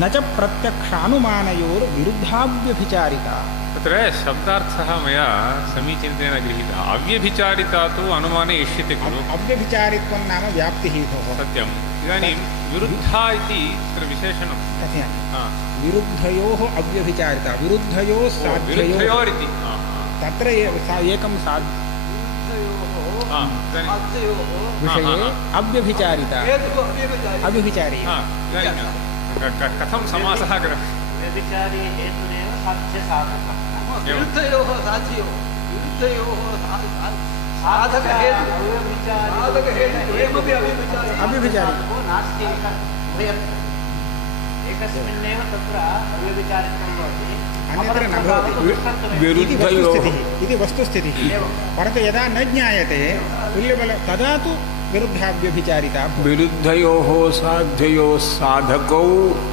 न च प्रत्यक्षानुमानयोर्विरुद्धाव्यभिचारिता तत्र शब्दार्थः मया समीचीनतेन गृहीतः अव्यभिचारिता तु अनुमाने इष्यते खलु अव्यभिचारित्वं नाम व्याप्तिहेतोः सत्यम् इदानीं विरुद्धा इति तत्र विशेषणं कथयामि हा विरुद्धयोः अव्यभिचारिता विरुद्धयोः साध्ययोः विरुद्धयोरिति तत्र एकं विषये अव्यभिचारिता अव्यभिचारी कथं समासः व्यभिचारी हेतुरेव साध्यसाधकः विरुद्धयोः साध्ययोः विरुद्धयोः अव्यभिचारी नास्ति एकस्मिन्नेव तत्र अव्यभिचारित्वं भवति अन्यत्र न भवति इति वस्तुस्थितिः परन्तु यदा न ज्ञायते तुल्यबल तदा तु विरुद्धाव्यभिचारिता विरुद्धयोः साध्ययोः साधकौ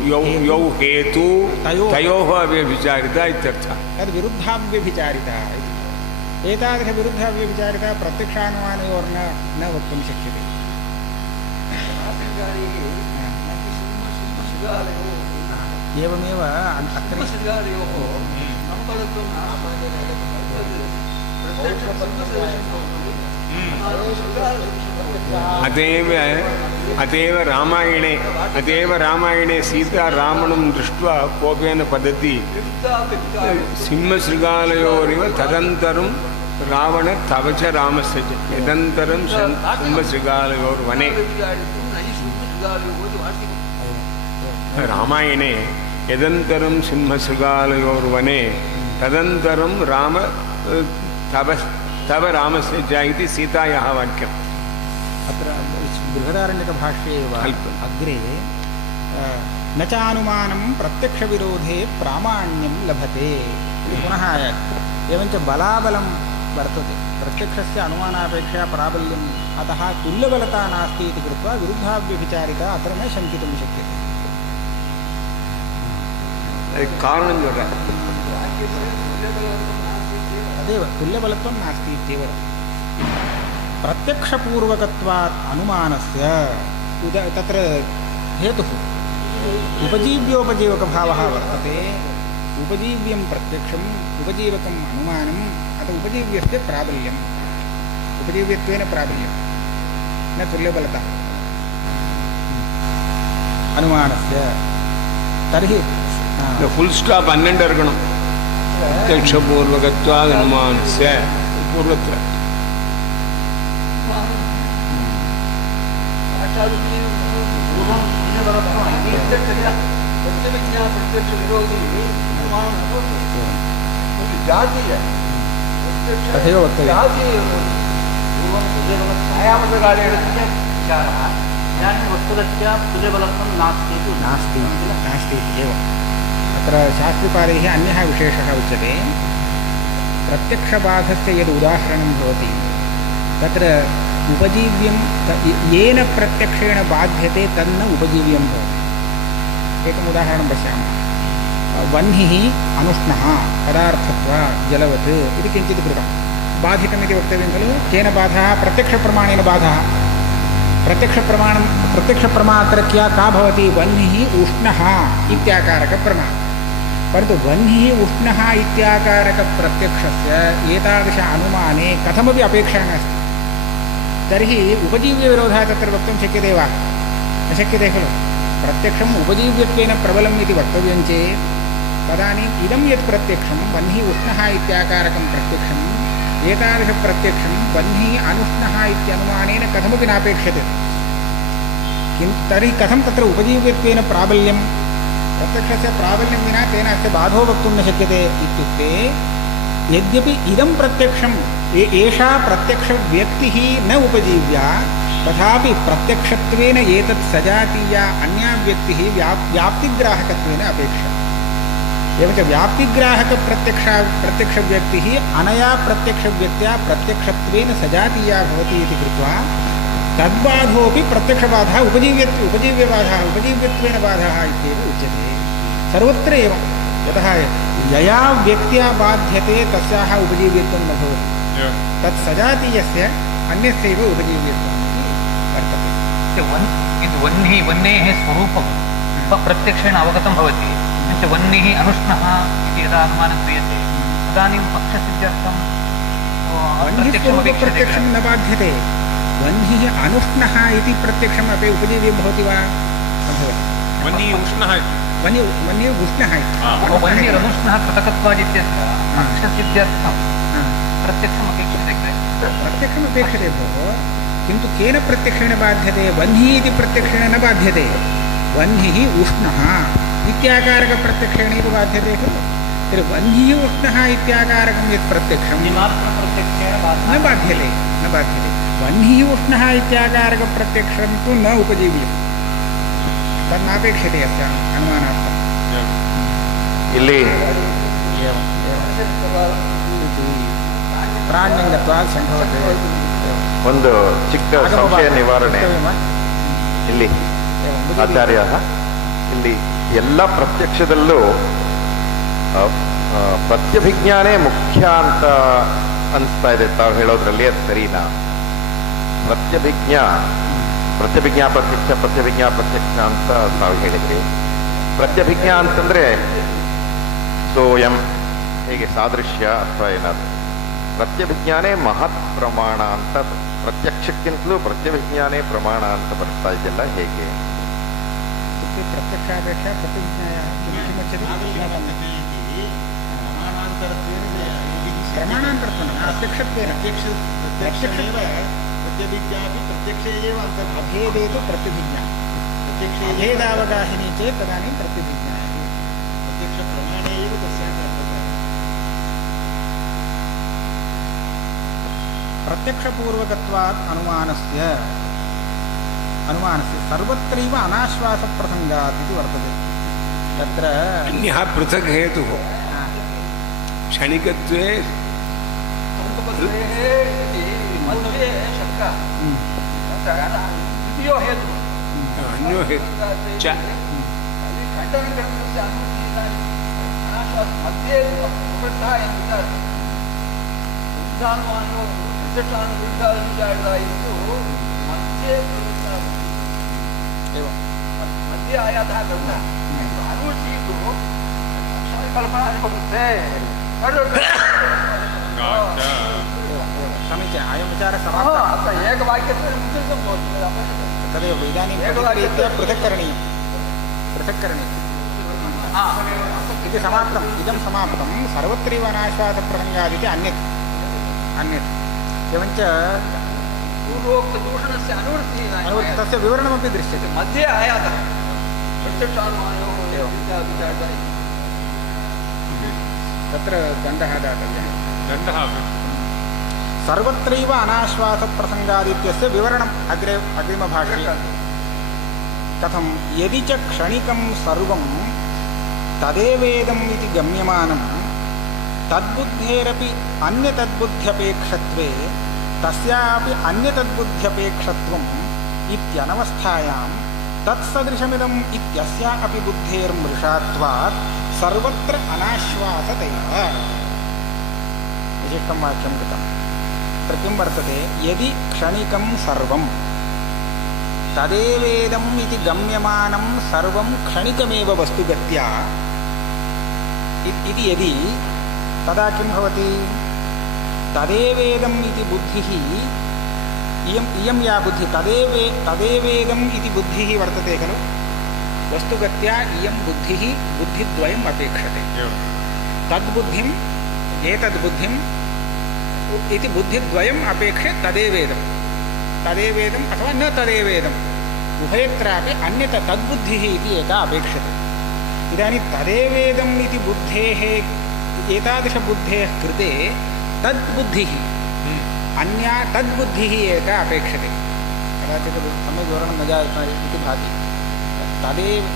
यौ हेतु तयोः अव्यभिचारिता इत्यर्थः तद्विरुद्धाव्यभिचारिता इति एतादृशविरुद्धाव्यभिचारिता प्रत्यक्षानुमानयोर्न न वक्तुं शक्यते एवमेव अग्रे अतएव रामायणे सीता रावणं दृष्ट्वा कोपेन पतति सिंहशृगालयोरिव तदन्तरं रावण तव च रामस्य च यदन्तरं सिंहशृगालयोर्वने रामायणे यदन्तरं सिंहशृगालयोर्वने तदन्तरं राम तव रामस्य च इति सीतायाः वाक्यम् अत्र बृहदारण्यकभाष्ये एव अग्रे न चानुमानं प्रत्यक्षविरोधे प्रामाण्यं लभते इति पुनः एवञ्च बलाबलं वर्तते प्रत्यक्षस्य अनुमानापेक्षया प्राबल्यम् अतः तुल्यबलता नास्ति इति कृत्वा विरुद्धाव्यभिचारिता अत्र न शङ्कितुं शक्यते कारणं तदेव तुल्यबलत्वं नास्ति इत्येव प्रत्यक्षपूर्वकत्वात् अनुमानस्य तत्र हेतुः उपजीव्योपजीवकभावः वर्तते उपजीव्यं प्रत्यक्षम् उपजीवकम् अनुमानम् अतः उपजीव्यस्य प्राबल्यम् उपजीव्यत्वेन प्राबल्यं न तुल्यबलता अनुमानस्य तर्हि फुल् स्टाप् 12 இருக்கணும் प्रत्यक्षपूर्वकत्वात् अनुमानस्य पूर्वत्र तथैव इदानीं वस्तुतः तुल्यबलत्वं नास्ति नास्ति एव अत्र शास्त्रिपादैः अन्यः विशेषः उच्यते प्रत्यक्षबाधस्य यद् उदाहरणं भवति तत्र उपजीव्यं येन प्रत्यक्षेण बाध्यते तन्न उपजीव्यं भवति एकम् उदाहरणं पश्यामः वह्निः अनुष्णः पदार्थत्वा जलवत् इति किञ्चित् कृतं बाधितमिति वक्तव्यं खलु केन बाधः प्रत्यक्षप्रमाणेन बाधः प्रत्यक्षप्रमात्र का भवति वह्निः उष्णः इत्याकारकप्रमा परन्तु वह्निः उष्णः इत्याकारकप्रत्यक्षस्य एतादृश अनुमाने कथमपि अपेक्षा नास्ति। तर्हि उपजीव्यविरोधः तत्र वक्तुं शक्यते वा? न शक्यते खलु। प्रत्यक्षम् उपजीव्यत्वेन प्रबलम् इति वक्तव्यं चेत् तदानीम् इदं यत् प्रत्यक्षं वह्निः उष्णः इत्याकारकं प्रत्यक्षम् एतादृशप्रत्यक्षं वह्निः अनुष्णः इत्यनुमानेन कथमपि नापेक्ष्यते। किं तर्हि कथं तत्र उपजीव्यत्वेन प्राबल्यं? प्रत्यक्षस्य प्राबल्यं विना तेन अस्य बाधो वक्तुं न शक्यते। इत्युक्ते यद्यपि इदं प्रत्यक्षम् एषा प्रत्यक्षव्यक्तिः न उपजीव्या, तथापि प्रत्यक्षत्वेन एतत् सजातीया अन्या व्यक्तिः व्याप्तिग्राहकत्वेन अपेक्षा। एवञ्च व्याप्तिग्राहकप्रत्यक्षव्यक्तिः अनया प्रत्यक्षव्यक्त्या प्रत्यक्षत्वेन सजातीया भवति इति कृत्वा तद्बाधोऽपि प्रत्यक्षबाधः उपजीव्यबाधः उपजीव्यत्वेन बाधः इत्येव उच्यते। सर्वत्र एवं। यतः यया व्यक्त्या बाध्यते तस्याः उपजीव्यत्वं न भवति, तत् सजातीयस्य अन्यस्यैव उपजीव्यत्वम् इति वर्तते। वह्नेः स्वरूपं प्रत्यक्षेण अवगतं भवति। वह्निः अनुष्णः इति यदा अनुमानं क्रियते तदानीं पक्षसिद्ध्यर्थं प्रत्यक्षं न बाध्यते। वह्निः अनुष्णः इति प्रत्यक्षम् अपि उपजीव्यं भवति वा? न भवति। वह्निः उष्णः इति वह्निः उष्णः इति वह्निरनुष्णः कृतकत्वादित्यस्य पक्षसिद्ध्यर्थं प्रत्यक्षम् अपेक्षते। प्रत्यक्षमपेक्षते भोः, किन्तु केन प्रत्यक्षेण बाध्यते? वह्निः इति प्रत्यक्षेण न बाध्यते। वह्निः उष्णः इत्याकारकप्रत्यक्षेणैव बाध्यते खलु। तर्हि वह्निः उष्णः इत्याकारकं यत् प्रत्यक्षं न बाध्यते, न बाध्यते। वह्निः उष्णः इत्याकारकप्रत्यक्षं तु न उपजीव्यं, तन्नापेक्षते अस्य अनुमानार्थम्। ಇಲ್ಲಿ ಪ್ರಾಣ್ಯಂಗತ್ವಾತ್ ಸಂಭವತೆ ಒಂದು ಚಿಕ್ಕ ಸಂಶಯ ನಿವಾರಣೆ ಇಲ್ಲಿ ಆಚಾರ್ಯ ಇಲ್ಲಿ ಎಲ್ಲ ಪ್ರತ್ಯಕ್ಷದಲ್ಲೂ ಪ್ರತ್ಯಭಿಜ್ಞಾನೇ ಮುಖ್ಯ ಅಂತ ಅನಿಸ್ತಾ ಇದೆ ತಾವು ಹೇಳೋದ್ರಲ್ಲಿ. ಅದು ಸರಿನಾ? ಪ್ರತ್ಯಭಿಜ್ಞಾ ಪ್ರತ್ಯಕ್ಷ ಅಂತ ತಾವು ಹೇಳಿದ್ರಿ. ಪ್ರತ್ಯಭಿಜ್ಞಾ ಅಂತಂದ್ರೆ ಸೋಯಂ ಹೇಗೆ ಸಾದೃಶ್ಯ ಅಥವಾ ಏನಾದ್ರು ಪ್ರತ್ಯಭಿಜ್ಞಾನೇ ಮಹತ್ ಪ್ರಮಾಣ ಅಂತ, ಪ್ರತ್ಯಕ್ಷಕ್ಕಿಂತಲೂ ಪ್ರತ್ಯಭಿಜ್ಞಾನೇ ಪ್ರಮಾಣ ಅಂತ ಬರ್ತಾ ಇದೆಯಲ್ಲ, ಹೇಗೆ? ಪ್ರತ್ಯಕ್ಷಾಪೇಕ್ಷಾ ಪ್ರತಿಜ್ಞಾಯಾः ಪ್ರಮಾಣಾಂತರತ್ವೇನ ಪ್ರತ್ಯಕ್ಷತ್ವೇನ प्रत्यभिज्ञापि प्रत्यक्षे एव अभेदे तु प्रत्यभिज्ञा अभेदावगाहिनी चेत् तदानीं प्रत्यभिज्ञा प्रत्यक्षप्रमाणे एव तस्याः प्रत्यक्षपूर्वकत्वात् अनुमानस्य सर्वत्रैव अनाश्वासप्रसङ्गात् इति वर्तते। तत्र अन्यः पृथक् हेतुः क्षणिकत्वे मध्ये शंका द्वितीयो हेतु अन्यो हेतु च खण्डनग्रन्थस्य अनुमतिः मध्ये उपवृद्धः ಎಂದು ವಿಚಾರ ಉದಾಹರಣೆಯನ್ನು ಪ್ರತ್ಯಕ್ಷಾನುವಿಚಾರ ಇದು मध्ये मध्ये ಆಯಾತः ಗ್ರಂಥ अनुमति ಇದು ಕಲ್ಪನಾ ಬರುತ್ತೆ. समीचीन अयं विचारः समाप्तः। एकवाक्यत्वेन तदेव इदानीं पृथक् करणीयं इति समाप्तम्। इदं समाप्तं। सर्वत्रैव अनाश्वासप्रसङ्गादिति अन्यत् एवञ्च पूर्वोक्तदूषणस्य अनुवृत्तिः तस्य विवरणमपि दृश्यते मध्ये आयातः प्रत्यक्षानुमानयोः तत्र दण्डः दातव्यः। दण्डः सर्वत्रैव अनाश्वासप्रसङ्गादित्यस्य विवरणम् अग्रिमभाष्ये कथं यदि च क्षणिकं सर्वं तदेवेदम् इति गम्यमानं तद्बुद्धेरपि अन्यतद्बुद्ध्यपेक्षत्वे तस्यापि अन्यतद्बुद्ध्यपेक्षत्वम् इत्यनवस्थायां तत्सदृशमिदम् इत्यस्या अपि बुद्धेर्मृषात्वात् सर्वत्र अनाश्वासतैव विशिष्टं वाक्यं कृतम्। तत्र किं वर्तते? यदि क्षणिकं सर्वं तदेवेदम् इति गम्यमानं सर्वं क्षणिकमेव वस्तुगत्या इति यदि तदा किं भवति तदेवेदम् इति बुद्धिः इयं या बुद्धिः तदेवेदम् इति बुद्धिः वर्तते खलु वस्तुगत्या इयं बुद्धिद्वयम् अपेक्षते तद्बुद्धिम् एतद्बुद्धिम् इति बुद्धिद्वयम् अपेक्षे तदेवेदम् अथवा न तदेवेदम् उभयत्रापि अन्यत तद्बुद्धिः इति एका अपेक्षते इदानीं तदेवेदम् इति बुद्धेः एतादृशबुद्धेः कृते तद्बुद्धिः अन्या तद्बुद्धिः एका अपेक्षते कदाचित् सम्यक् विवरणं न जायते इति भाति तदेव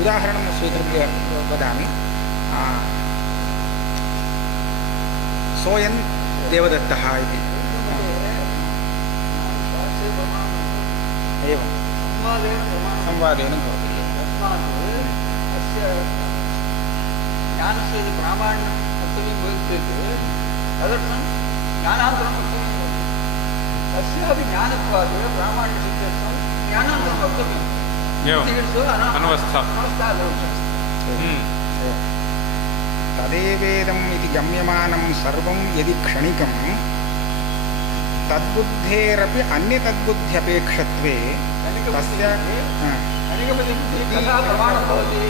उदाहरणं स्वीकृत्य वदामि सोऽयं देवदत्तः इति एवं संवादेन भवति तस्मात् अस्य ज्ञानस्य यदि प्रामाण्यं वक्तव्यं भवति चेत् तदर्थं ज्ञानान्तरं वक्तव्यं भवति तस्यापि ज्ञानत्वात् प्रामाण्यसिद्ध्यर्थं ज्ञानान्तरं वक्तव्यम् अनवस्था तदेवेदम् इति गम्यमानं सर्वं यदि क्षणिकं तद्बुद्धेरपि अन्यतद्बुद्ध्यपेक्षत्वे तस्य प्रमाणं भवति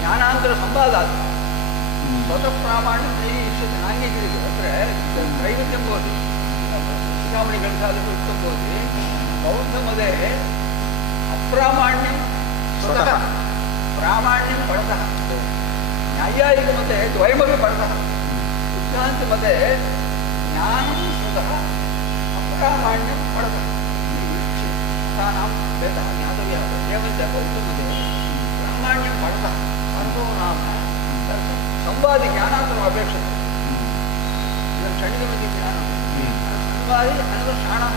ज्ञानान्तरसंवादात् स्वतः प्रामाण्यं नैव इष्यते नाङ्गीक्रियते अत्र त्रैविध्यं भवति शिखामणिग्रन्थादिषु उक्तं भवति बौद्धमते अप्रामाण्यं स्वतः प्रामाण्यं पडतः न्यायिकमते द्वयमपि पडतः सिद्धान्तमते ज्ञानं स्वतः अप्रामाण्यं पडतः तानां भेदः ज्ञातव्यः एवञ्च बौद्धमते प्रामाण्यं पडतः परन्तु नाम संवादि ज्ञानान्तरम् अपेक्षते इदं क्षणिकमिति ज्ञानं संवादि अनन्तरं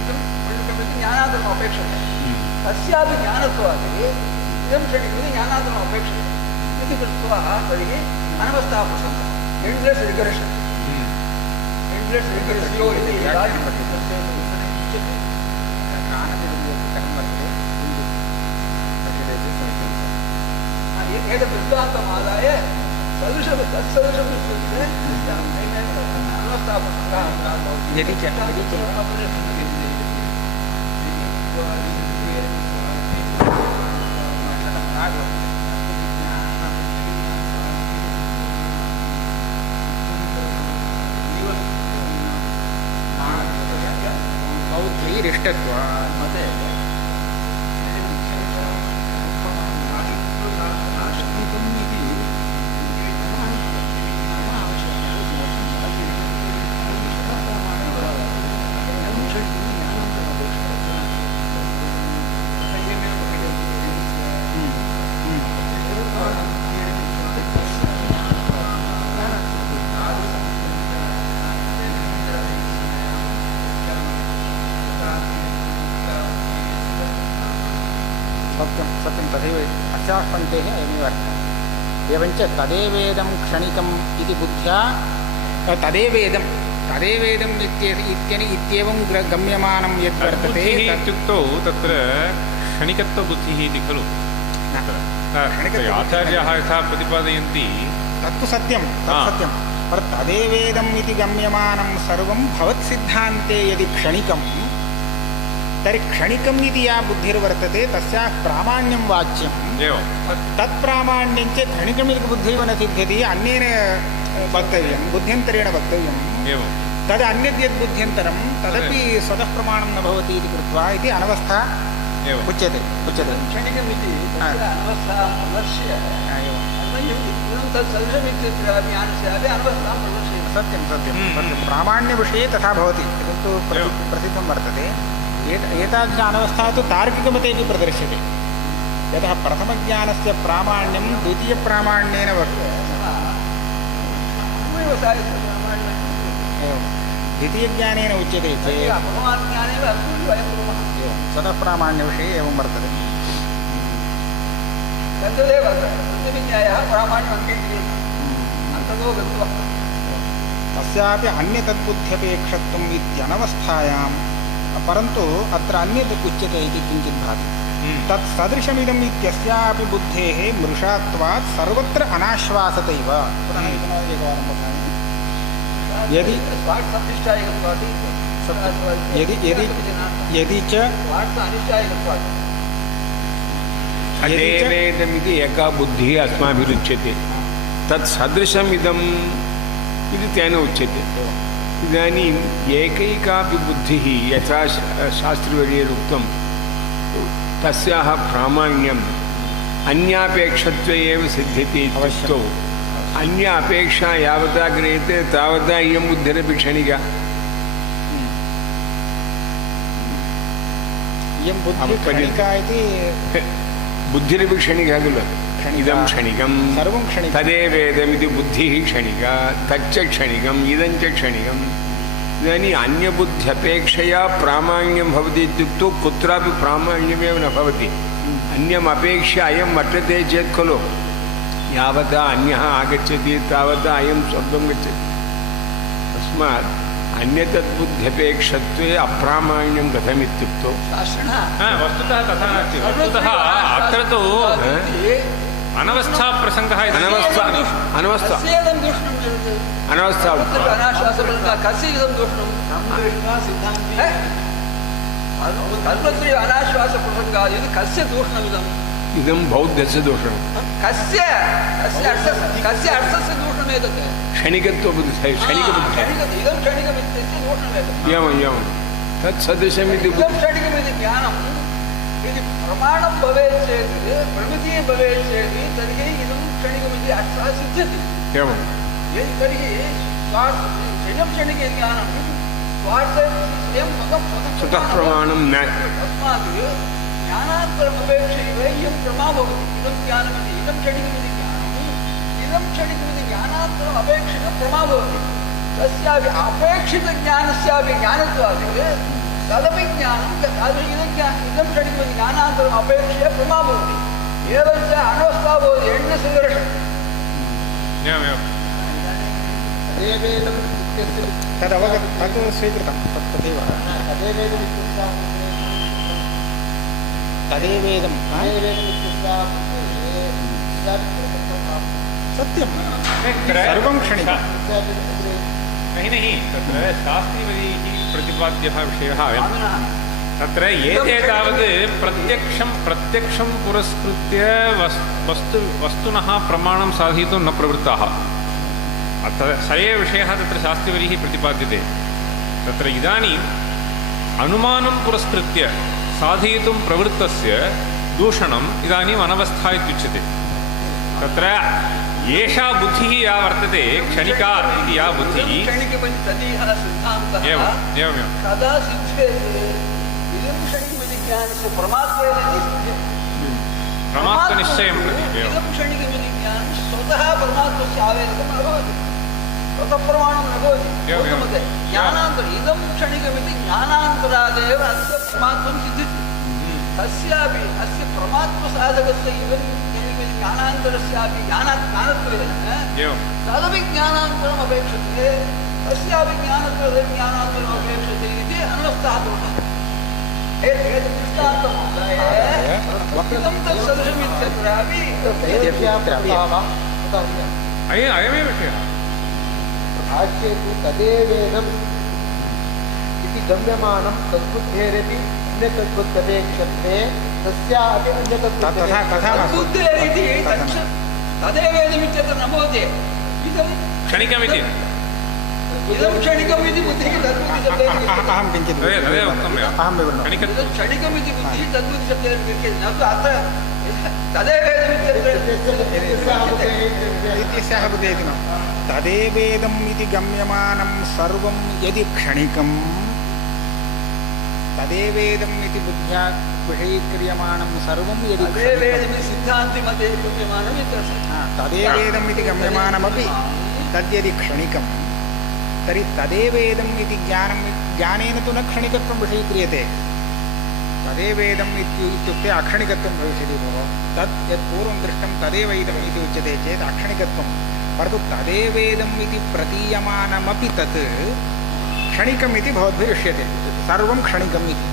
इदं क्षणिकमिति ज्ञानान्तरम् अपेक्षते तस्यापि ज्ञानत्वात् इदं क्षणिकमिति ज्ञानान्तरम् अपेक्षते इति कृत्वा तर्हि अनवस्थाप्रसङ्गः एण्ड्लेस् रिकरेशन् एण्ड्लेस् रिकरेशन् इति एतत् वृत्तान्तमादाय तत्सदृशं अनवस्थाप्रसङ्गः यदि च बौद्धैरिष्टत्वात् मते सत्यं तथैव अस्याः पङ्क्तेः अयमेव अर्थः एवञ्च तदेवेदं क्षणिकम् इति बुद्ध्या तदेवेदम् इत्येवं गम्यमानं यद्वर्तते इत्युक्तौ तत्र क्षणिकत्वबुद्धिः इति खलु आचार्याः यथा प्रतिपादयन्ति तत्तु सत्यं तत्सत्यं पर तदेवेदम् इति गम्यमानं सर्वं भवत्सिद्धान्ते यदि क्षणिकं तर्हि क्षणिकम् इति या बुद्धिर्वर्तते तस्याः प्रामाण्यं वाच्यं तत्प्रामाण्यं च क्षणिकमिति बुद्धिर्व न सिद्ध्यति अन्येन वक्तव्यं बुद्ध्यन्तरेण वक्तव्यं तद् अन्यद्यद्बुद्ध्यन्तरं तदपि स्वतः प्रमाणं न भवति इति कृत्वा इति अनवस्था उच्यते क्षणिकमिति अनवस्था प्रदर्श्य तत्सदृशमित्यत्र ज्ञानस्यापि अनवस्थां प्रदर्शयति सत्यं प्रामाण्यविषये तथा भवति तत्तु प्रसिद्धं वर्तते एतादृश अनवस्था तु तार्किकमतेपि प्रदर्श्यते यतः प्रथमज्ञानस्य प्रामाण्यं द्वितीयप्रामाण्येन द्वितीयज्ञानेन उच्यते चेत् स्वतः प्रामाण्यविषये एवं वर्तते तद्वदेव प्रत्यभिज्ञायः प्रामाण्यम् अङ्गीक्रियते अन्ततो गत्वा तस्यापि अन्यतद्बुद्ध्यपेक्षत्वम् इत्यनवस्थायां परन्तु अत्र अन्यत् उच्यते इति किञ्चित् भाति तत् सदृशमिदम् इत्यस्यापि बुद्धेः मृषात्वात् सर्वत्र अनाश्वासतैव। पुनः एकवारं वदामि। यदि च तदेवेदमिति एका बुद्धिः अस्माभिरुच्यते, तत् सदृशमिदम् इति तेन उच्यते। इदानीम् एकैकापि बुद्धिः यथा शास्त्रिवर्यैरुक्तं तस्याः प्रामाण्यम् अन्यापेक्षत्वे एव सिद्ध्यति इत्युक्तौ अन्य अपेक्षा यावता क्रियते तावता इयं बुद्धिरपि क्षणिका। इयं बुद्धिः क्षणिका इति बुद्धिरपि क्षणिका खलु। इदं क्षणिकं सर्वं क्षणिकं। तदेवेदमिति बुद्धिः क्षणिका, तच्च क्षणिकम्, इदञ्च क्षणिकम्। इदानीम् अन्यबुद्ध्यपेक्षया प्रामाण्यं भवति इत्युक्तौ कुत्रापि प्रामाण्यमेव न भवति। अन्यमपेक्ष्य अयं वर्तते चेत् खलु यावता अन्यः आगच्छति तावता अयं स्वर्गं गच्छति। तस्मात् अन्यतद्बुद्ध्यपेक्षत्वे अप्रामाण्यं कथमित्युक्तौ वस्तुतः तथा नास्ति। वस्तुतः अत्र तु अनवस्थाप्रसङ्गः इति। अनवस्था इदं बौद्धस्य दूषणं। क्षणिकत्वबुद्धिः एवं तत्सदृशमिति यदि प्रमाणं भवेत् चेत् प्रमितिः भवेत् चेत् तर्हि इदं क्षणिकमिति अर्थः सिद्ध्यति। एवं यदि तर्हि क्षणिकज्ञानं स्वयं स्वतः प्रमाणं न। तस्मात् ज्ञानान्तरमपेक्षैव इयं प्रमा भवति। इदं ज्ञानमिति इदं क्षणिकमिति ज्ञानम्, इदं क्षणिकमिति ज्ञानान्तरम् अपेक्षितं प्रमा भवति। तस्यापि अपेक्षितज्ञानस्यापि ज्ञानत्वात् तदपि ज्ञानं इदं क्षणिकमिति ज्ञानान्तरम् अपेक्षया प्रमा भवति। एवञ्च अनवस्था भवति एण्यसङ्घर्षः। तद् स्वीकृतं तदेव सत्यं सर्वं क्षणिकं। नहीं तत्र शास्त्रीवैः प्रतिपाद्यः विषयः अयं। तत्र एते तावत् प्रत्यक्षं पुरस्कृत्य वस्तुनः प्रमाणं साधयितुं न प्रवृत्ताः। स एव विषयः तत्र शास्त्रीवैः प्रतिपाद्यते। तत्र इदानीम् अनुमानं पुरस्कृत्य साधयितुं प्रवृत्तस्य दूषणम् इदानीम् अनवस्था इत्युच्यते। तत्र एषा बुद्धिः या वर्तते क्षणिका इति या बुद्धिः एवमेव कदा सिद्ध्येत् इदं क्षणिकमिति ज्ञानस्य परमात्मनिश्चयं प्रति इदं क्षणिकमिति ज्ञानं स्वतः परमात्मस्य आवेदकं न भवति, स्वतः प्रमाणं न भवति। ज्ञानान्तरम् इदं क्षणिकमिति ज्ञानान्तरादेव अस्य परमात्मं सिद्ध्यति। तस्यापि अस्य परमात्मसाधकस्य इदं ज्ञानान्तरस्यापि ज्ञानत्वेन तदपि ज्ञानान्तरम् अपेक्षते, तस्यापि ज्ञानान्तरम् अपेक्षते इति अनवस्था दोषः। एतदृष्टान्तं इदं तत्सदृशमित्यत्रापि अयमेव विषयः। भाष्ये तु तदेवेदम् इति गम्यमानं तद्बुद्धेरपि अन्यतद्बुद्धपेक्षत्वे तस्यापि अन्यतद्बुद्धेरिति तदेवेदमित्यत्र न भवति। इदं क्षणिकमिति इदं क्षणिकमिति बुद्धिः तद्बुद्धिशब्देन अहं किञ्चित् तदेव उक्तं अहं विवृणोमि। इदं क्षणिकमिति बुद्धिः तद्बुद्धिशब्देन गृह्यते, न तु अत्र इत्यस्याः बुद्धिः इति न। तदेवेदम् इति गम्यमानं सर्वं यदि क्षणिकं तदेवेदम् इति बुद्ध्या विषयीक्रियमाणं सर्वं यदि सिद्धान्तिमते गम्यमानम् तदेवेदम् इति गम्यमानमपि तद्यदि क्षणिकं तर्हि तदेवेदम् इति ज्ञानेन तु न क्षणिकत्वं विषयीक्रियते। तदेवेदम् इत्युक्ते अक्षणिकत्वं भविष्यति भोः। तत् यत् पूर्वं दृष्टं तदेव इदम् इति उच्यते चेत् अक्षणिकत्वं, परन्तु तदेवेदम् इति प्रतीयमानमपि तत् क्षणिकम् इति भवद्भिः इष्यते। सर्वं क्षणिकम् इति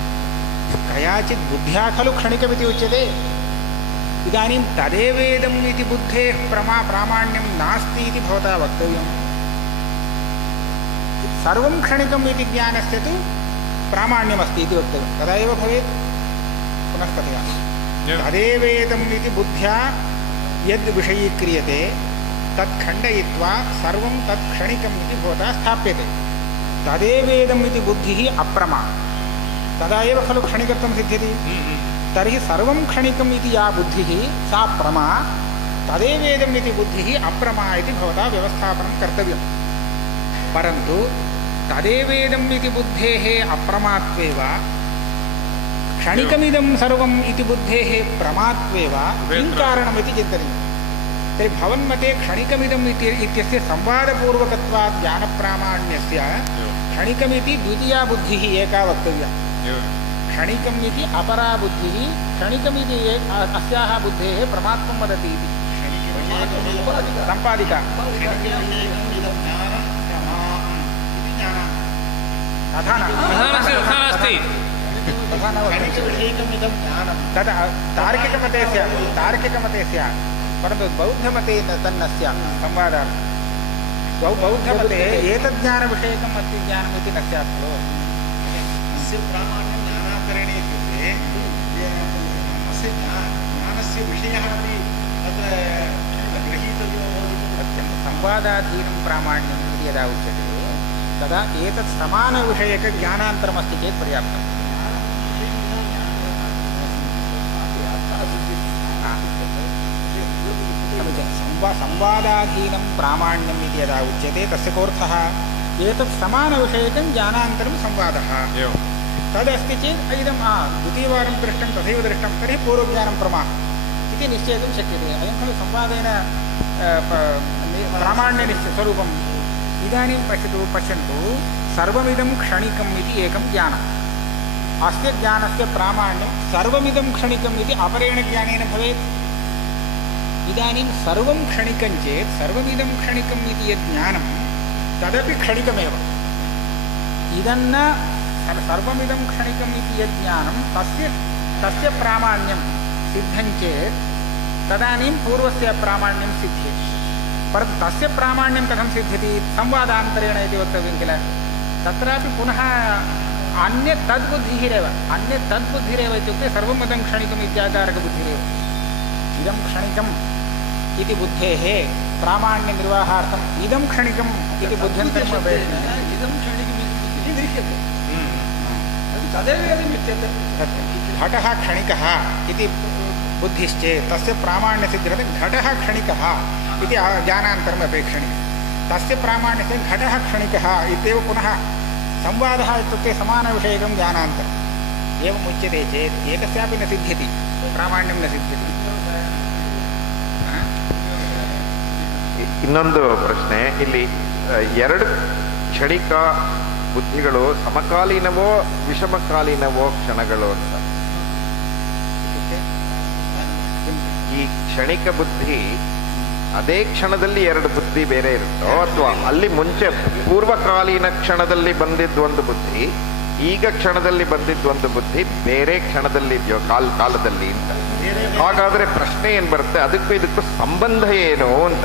कयाचित् बुद्ध्या खलु क्षणिकमिति उच्यते। इदानीं तदेवेदम् इति बुद्धेः प्रामाण्यं नास्ति इति भवता वक्तव्यम्। सर्वं क्षणिकम् इति ज्ञानस्य तु प्रामाण्यमस्ति इति वक्तव्यं। तदा एव भवेत्। पुनः कथयामि। तदेवेदम् इति बुद्ध्या यद् विषयीक्रियते तत् खण्डयित्वा सर्वं तत् क्षणिकम् इति भवता स्थाप्यते। तदेवेदम् इति बुद्धिः अप्रमा, तदा एव खलु क्षणिकत्वं सिद्ध्यति। तर्हि सर्वं क्षणिकम् इति या बुद्धिः सा प्रमा, तदेवेदम् इति बुद्धिः अप्रमा इति भवता व्यवस्थापनं कर्तव्यं। परन्तु तदेवेदम् इति बुद्धेः अप्रमात्वेव क्षणिकमिदं सर्वम् इति बुद्धेः प्रमात्वेव किं कारणमिति चिन्तनीयं। तर्हि भवन्मते क्षणिकमिदम् इत्यस्य संवादपूर्वकत्वात् ज्ञानप्रामाण्यस्य क्षणिकमिति द्वितीया बुद्धिः एका वक्तव्या। क्षणिकम् इति अपरा बुद्धिः, क्षणिकमिति अस्याः बुद्धेः प्रमात्वं वदति इति सम्पादिका। तथा नास्ति। तदा तार्किकमते स्यात्, परन्तु बौद्धमते तन्न स्यात् संवादार्थं। बौद्धमते एतज्ज्ञानविषयकम् अस्ति ज्ञानम् इति न स्यात् खलु। अस्य प्रामाण्यं नानाकरणे इत्युक्ते अस्य ज्ञानस्य विषयः अपि तत्र गृहीतव्यो भवति। सत्यं संवादाधीनं प्रामाण्यम् इति यदा उच्यते तदा एतत् समानविषयकज्ञानान्तरमस्ति चेत् पर्याप्तम्। संवादाधीनं प्रामाण्यम् इति यदा उच्यते तस्य कोऽर्थः? एतत् समानविषयकं ज्ञानान्तरं संवादः तदस्ति चेत् इदं द्वितीयवारं दृष्टं तथैव दृष्टं तर्हि पूर्वज्ञानं प्रमा इति निश्चेतुं शक्यते। अयं खलु संवादेन प्रामाण्यनिश्चयस्वरूपम्। इदानीं पश्यन्तु सर्वमिदं क्षणिकम् इति एकं ज्ञानम्। अस्य ज्ञानस्य प्रामाण्यं सर्वमिदं क्षणिकम् इति अपरेण ज्ञानेन भवेत्। इदानीं सर्वं क्षणिकं चेत् सर्वमिदं क्षणिकम् इति यद् ज्ञानं तदपि क्षणिकमेव। इदन्न सर्वमिदं क्षणिकम् इति यद् ज्ञानं तस्य प्रामाण्यं सिद्धं चेत् तदानीं पूर्वस्य प्रामाण्यं सिद्ध्यति। परन्तु तस्य प्रामाण्यं कथं सिद्ध्यति? संवादान्तरेण इति वक्तव्यं किल। तत्रापि पुनः अन्यत् तद्बुद्धिरेव इत्युक्ते सर्वमिदं क्षणिकम् इत्याकारकबुद्धिरेव। इदं क्षणिकम् इति बुद्धेः प्रामाण्यनिर्वाहार्थम् इदं क्षणिकम् इति बुद्ध्यन्तरम् अपेक्षते। इदं क्षणिकम् इति दृश्यते, तदेवेदमुच्यते। घटः क्षणिकः इति बुद्धिश्चेत् तस्य प्रामाण्यसिद्ध्यर्थं घटः क्षणिकः इति ज्ञानान्तरम् अपेक्षणीयं। तस्य प्रामाण्यस्य घटः क्षणिकः इत्येव पुनः संवादः इत्युक्ते समानविषयकं ज्ञानान्तरम् एवम् उच्यते चेत् एकस्यापि न सिद्ध्यति, प्रामाण्यं न सिद्ध्यति। ಇನ್ನೊಂದು ಪ್ರಶ್ನೆ ಇಲ್ಲಿ, ಎರಡು ಕ್ಷಣಿಕ ಬುದ್ಧಿಗಳು ಸಮಕಾಲೀನವೋ ವಿಷಮಕಾಲೀನವೋ ಕ್ಷಣಗಳು ಅಂತ. ಈ ಕ್ಷಣಿಕ ಬುದ್ಧಿ ಅದೇ ಕ್ಷಣದಲ್ಲಿ ಎರಡು ಬುದ್ಧಿ ಬೇರೆ ಇರುತ್ತೋ ಅಥವಾ ಅಲ್ಲಿ ಮುಂಚೆ ಪೂರ್ವಕಾಲೀನ ಕ್ಷಣದಲ್ಲಿ ಬಂದಿದ್ದು ಒಂದು ಬುದ್ಧಿ, ಈಗ ಕ್ಷಣದಲ್ಲಿ ಬಂದಿದ್ದು ಒಂದು ಬುದ್ಧಿ ಬೇರೆ ಕ್ಷಣದಲ್ಲಿದೆಯೋ ಕಾಲದಲ್ಲಿ ಅಂತ. ಹಾಗಾದ್ರೆ ಪ್ರಶ್ನೆ ಏನ್ ಬರುತ್ತೆ, ಅದಕ್ಕೂ ಇದಕ್ಕೂ ಸಂಬಂಧ ಏನು ಅಂತ.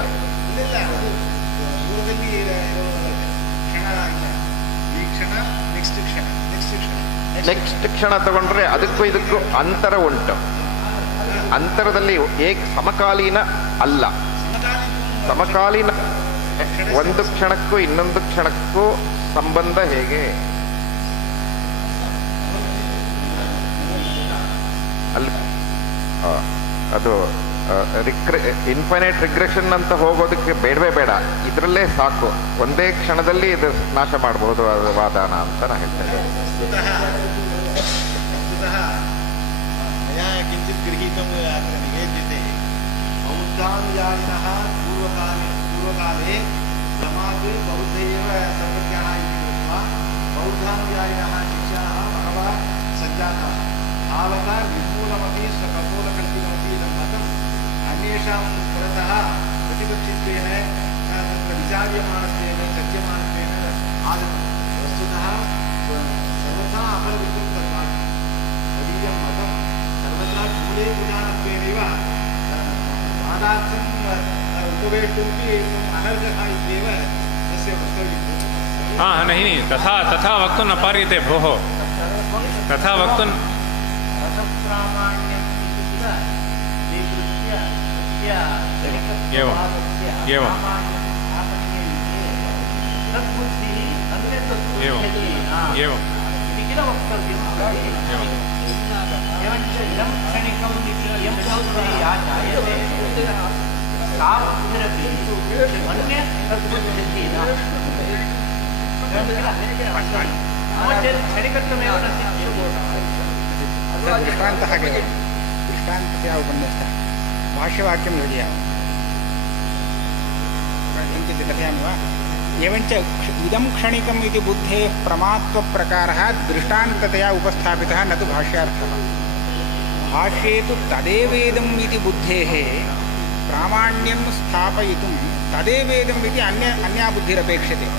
ಪೂರ್ವದಲ್ಲಿ ಕ್ಷಣ ಈ ಕ್ಷಣ ನೆಕ್ಸ್ಟ್ ನೆಕ್ಸ್ಟ್ ಕ್ಷಣ ತಗೊಂಡ್ರೆ ಅದಕ್ಕೂ ಇದಕ್ಕೂ ಅಂತರ ಉಂಟು. ಅಂತರದಲ್ಲಿ ಸಮಕಾಲೀನ ಅಲ್ಲ. ಸಮಕಾಲೀನ ಒಂದು ಕ್ಷಣಕ್ಕೂ ಇನ್ನೊಂದು ಕ್ಷಣಕ್ಕೂ ಸಂಬಂಧ ಹೇಗೆ? ಅಲ್ಲಿ ಅದು ಇನ್ಫೈನೈಟ್ ರಿಗ್ರೆಷನ್ ಅಂತ ಹೋಗೋದಕ್ಕೆ ಬೇಡವೇ ಬೇಡ, ಇದರಲ್ಲೇ ಸಾಕು. ಒಂದೇ ಕ್ಷಣದಲ್ಲಿ ಇದು ನಾಶ ಮಾಡಬಹುದು ವಾದಾನ ಅಂತ ನಾ ಹೇಳ್ತೇನೆ. मया किञ्चित् गृहीतं अत्र निवेद्यते। बौद्धानुयायिनः पूर्वकाले समाज बौद्ध एव सर्वज्ञाः इति कृत्वा बौद्धानुयायिनः शिष्याः बहवः सञ्जाताः। तावता निर्मूलमपि स्वकपोलकल्पितमपि इदं मतम् अन्येषां पुरतः प्रतिपक्षित्वेन तत्र विचार्यमाणत्वेन चर्च्यमाणत्वेन आगतं। वस्तुतः सर्वथा अपरविधं तद् तस्य मतं सर्वदा मूले उदाहरणत्वेनैव वादार्थम् उपवेष्टुमपि अनर्हः इत्येव तस्य वक्तव्यं। नहीं तथा वक्तुं न पार्यते भोः, तथा वक्तुं रसप्रामाण्यम् इति किल स्वीकृत्य तस्य एवं प्रामाण्यं स्थापनीयं चेत् तद्बुद्धिः अन्यत् बुध्यति एवं इति किल वक्तव्यम्। एवञ्च इदं क्षणिकम् इति यं बुद्धिः या जायते सा बुद्धिरपि अन्यत् तद्बुद्ध्यति न। नो चेत् क्षणिकत्वमेव न सिद्ध्यति। दृष्टान्तः केवलं दृष्टान्तस्य उपन्यस्तः भाष्यवाक्यं योजयामि। किञ्चित् कथयामि वा? एवञ्च इदं क्षणिकम् इति बुद्धेः प्रमात्वप्रकारः दृष्टान्ततया उपस्थापितः, न तु भाष्यार्थः। भाष्ये तु तदेवेदम् इति बुद्धेः प्रामाण्यं स्थापयितुं तदेवेदम् इति अन्या बुद्धिरपेक्षते।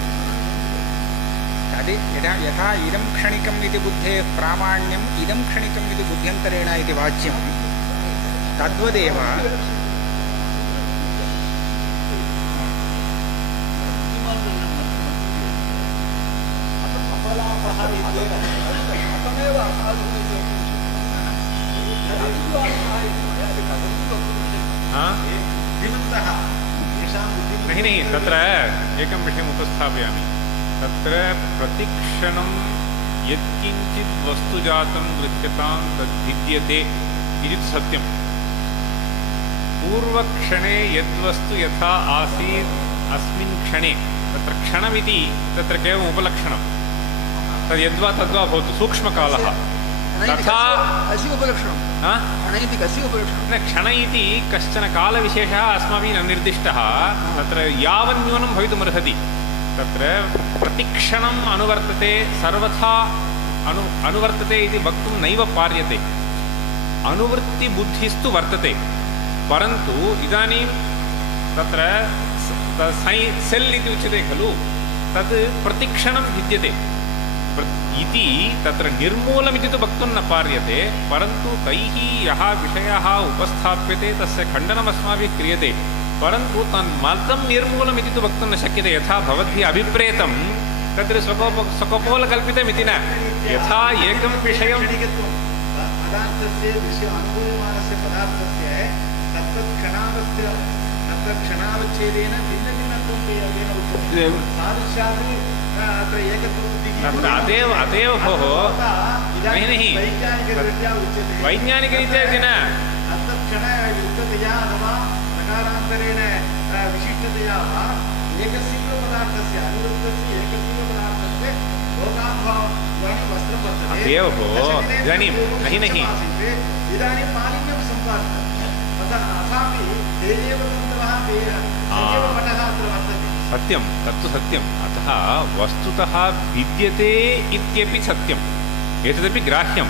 यथा इदं क्षणिकम् इति बुद्धेः प्रामाण्यम् इदं क्षणिकम् इति बुद्ध्यन्तरेण इति वाच्यं, तद्वदेव नहीं तत्र एकं विषयम् उपस्थापयामि। तत्र प्रतिक्षणं यत्किञ्चित् वस्तुजातं दृश्यतां तद्भिद्यते इति सत्यं। पूर्वक्षणे यद्वस्तु यथा आसीत् अस्मिन् क्षणे, तत्र क्षणमिति तत्र केवलम् उपलक्षणं, तद् यद्वा तद्वा भवतु, सूक्ष्मकालः तथा न क्षण इति कश्चन कालविशेषः अस्माभिः न निर्दिष्टः, तत्र यावन्न्यूनं भवितुमर्हति। तत्र प्रतिक्षणम् अनुवर्तते, सर्वथा अनुवर्तते इति वक्तुं नैव पार्यते। अनुवृत्तिबुद्धिस्तु वर्तते, परन्तु इदानीं तत्र सेल् इति उच्यते खलु, तत् प्रतिक्षणं भिद्यते इति तत्र निर्मूलमिति तु वक्तुं न पार्यते, परन्तु तैः यः विषयः उपस्थाप्यते तस्य खण्डनमस्माभिः क्रियते, परन्तु तन्मतं निर्मूलमिति तु वक्तुं न शक्यते। यथा भवद्भिः अभिप्रेतं तत्र स्वकोपोलकल्पितमिति न। यथा एकं विषयं पदार्थस्य अनुभूयमानस्य पदार्थस्य क्षणावच्छेदेन भिन्नभिन्नत्वं तेन उच्यते। तादृशापि अत्र एकत्वबुद्धिः अतएव भोः नहीं वैज्ञानिकरीत्या इति न, तत्क्षणयुक्ततया अथवा प्रकारान्तरेण विशिष्टतया वा एकस्यैव पदार्थस्य अनुवृत्तस्य एकस्यैव पदार्थस्य लोकानुभवः इदानीं वस्त्रं वर्तते, अतएव भोः इदानीं नहीं इदानीं मालिन्यं सम्पादितं, तथापि ते एव तन्तवः ते एव पटः अत्र वर्तते। सत्यं तत्तु सत्यम्। अतः वस्तुतः भिद्यते इत्यपि सत्यम्, एतदपि ग्राह्यं।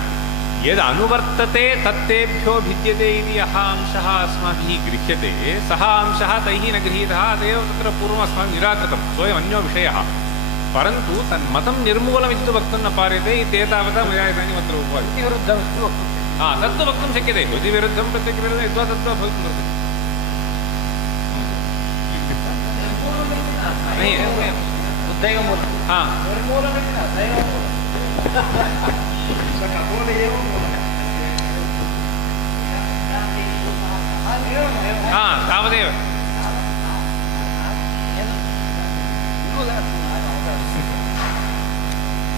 यद् अनुवर्तते तत्तेभ्यो भिद्यते इति यः अंशः अस्माभिः गृह्यते, सः अंशः तैः न गृहीतः, तदेव तत्र पूर्वम् अस्माभिः निराकृतं, सोऽयम् अन्यो विषयः। परन्तु तन्मतं निर्मूलमिति तु वक्तुं न पार्यते। एतावता मया इदानीम् अत्र विरुद्धं तत्तु वक्तुं शक्यते। श्रुतिविरुद्धं प्रत्यक्षविरुद्धं यद्वा तद्वा भवितुं वर्तते। बुद्धैव मूलं निर्मूलमिति न दैव मूलं, कपोल एव मूलः। तावदेव।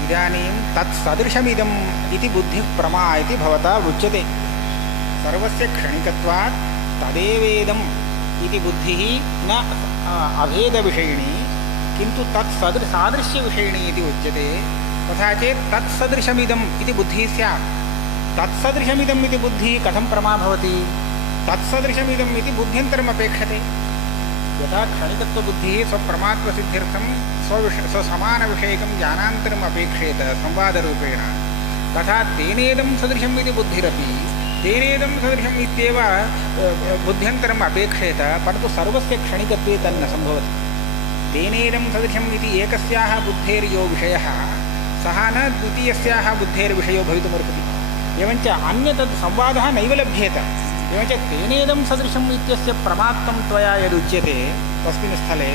इदानीं तत्सदृशमिदम् इति बुद्धिः प्रमा इति भवता उच्यते। सर्वस्य क्षणिकत्वात् तदेवेदम् इति बुद्धिः न अभेदविषयिणी, किन्तु सादृश्यविषयिणी इति उच्यते। तथा चेत् तत्सदृशमिदम् इति बुद्धिः स्यात्। तत्सदृशमिदम् इति बुद्धिः कथं प्रमा भवति? तत्सदृशमिदम् इति बुद्ध्यन्तरम् अपेक्षते। यथा क्षणिकत्वबुद्धिः स्वप्रमात्वसिद्ध्यर्थं स्वसमानविषयकं ज्ञानान्तरम् अपेक्षेत संवादरूपेण, तथा तेनेदं सदृशम् इति बुद्धिरपि तेनेदं सदृशम् इत्येव बुद्ध्यन्तरम् अपेक्षेत, परन्तु सर्वस्य क्षणिकत्वे तन्न सम्भवति। तेनेदं सदृशम् इति एकस्याः बुद्धेर्यो विषयः सः न द्वितीयस्याः बुद्धेर्विषयो भवितुमर्हति। एवञ्च अन्यतद् संवादः नैव लभ्येत एवञ्च तेनेदं सदृशम् इत्यस्य प्रमात्तं त्वया यदुच्यते तस्मिन् स्थले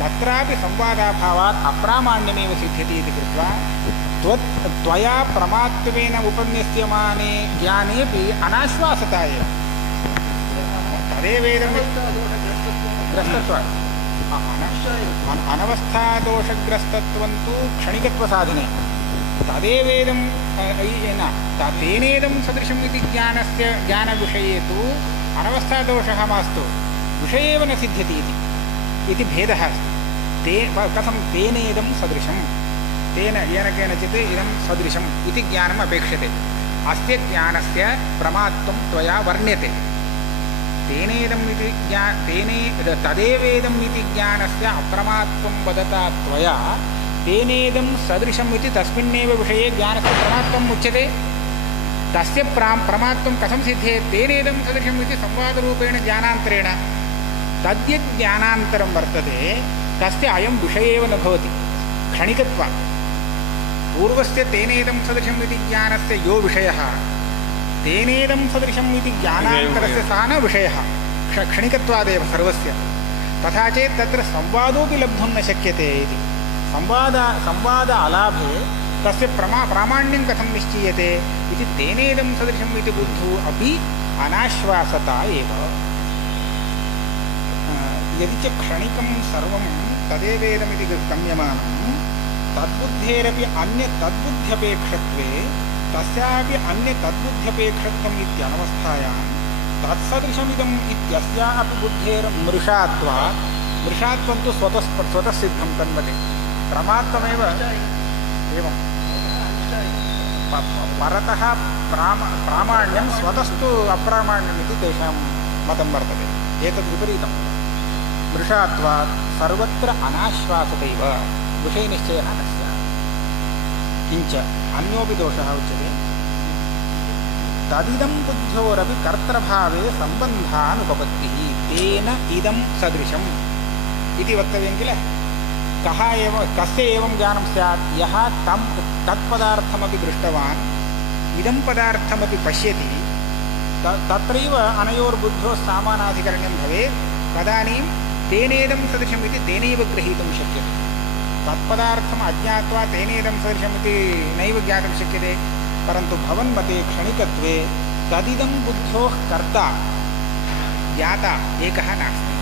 तत्रापि संवादाभावात् अप्रामाण्यमेव सिद्ध्यति इति कृत्वा त्वया प्रमात्वेन उपन्यस्यमाने ज्ञानेपि अनाश्वासता एव तदेवेदं ग्रस्तत्वात् अनवस्थादोषग्रस्तत्वं तु क्षणिकत्वसाधने तदेवेदं तेनेदं सदृशम् इति ज्ञानविषये तु अनवस्थादोषः मास्तु विषये एव न सिद्ध्यति इति भेदः अस्ति कथं तेनेदं सदृशं तेन येन केनचित् इदं सदृशम् इति ज्ञानम् अपेक्षते अस्य ज्ञानस्य प्रमात्वं त्वया वर्ण्यते तेनेदम् इति तदेवेदम् इति ज्ञानस्य अप्रमात्वं वदता त्वया तेनेदं सदृशम् इति तस्मिन्नेव विषये ज्ञानस्य प्रमात्वम् उच्यते तस्य प्रमात्वं कथं सिद्धेत् तेनेदं सदृशम् इति संवादरूपेण ज्ञानान्तरेण तद्यत् ज्ञानान्तरं वर्तते तस्य अयं विषय एव न भवति क्षणिकत्वात् पूर्वस्य तेनेदं सदृशम् इति ज्ञानस्य यो विषयः तेनेदं सदृशम् इति ज्ञानान्तरस्य सः न विषयः क्षणिकत्वादेव सर्वस्य तथा चेत् तत्र संवादोऽपि लब्धुं न शक्यते इति संवाद अलाभे तस्य प्रामाण्यं कथं निश्चीयते इति तेनेदं सदृशम् इति बुद्धौ अपि अनाश्वासता एव यदि च क्षणिकं सर्वं तदेवेदमिति गम्यमानं तद्बुद्धेरपि अन्यतद्बुद्ध्यपेक्षत्वे तस्यापि अन्यतद्बुद्ध्यपेक्षत्वम् इत्यनवस्थायां तत्सदृशमिदम् इत्यस्या अपि बुद्धेर्मृषात्वात् मृषात्वं तु स्वतःसिद्धं तन्मते प्रमात्वमेव एवं परतः प्रामाण्यं स्वतस्तु अप्रामाण्यमिति तेषां मतं वर्तते एतद् विपरीतं मृषात्वात् सर्वत्र अनाश्वासतैव विषयनिश्चयः न स्यात् किञ्च अन्योपि दोषः उच्यते तदिदं बुद्ध्योरपि कर्तृभावे सम्बन्धानुपपत्तिः तेन इदं सदृशम् इति वक्तव्यं किल कः एव कस्य एवं ज्ञानं स्यात् यः तत्पदार्थमपि दृष्टवान् इदं पदार्थमपि पश्यति तत्रैव अनयोर्बुद्धोः सामानाधिकरण्यं भवेत् तदानीं तेनेदं सदृशम् इति तेनैव ग्रहीतुं शक्यते तत्पदार्थम् अज्ञात्वा तेनेदं सदृशमिति नैव ज्ञातुं शक्यते परन्तु भवन्मते क्षणिकत्वे तदिदं बुद्धोः कर्ता ज्ञाता एकः नास्ति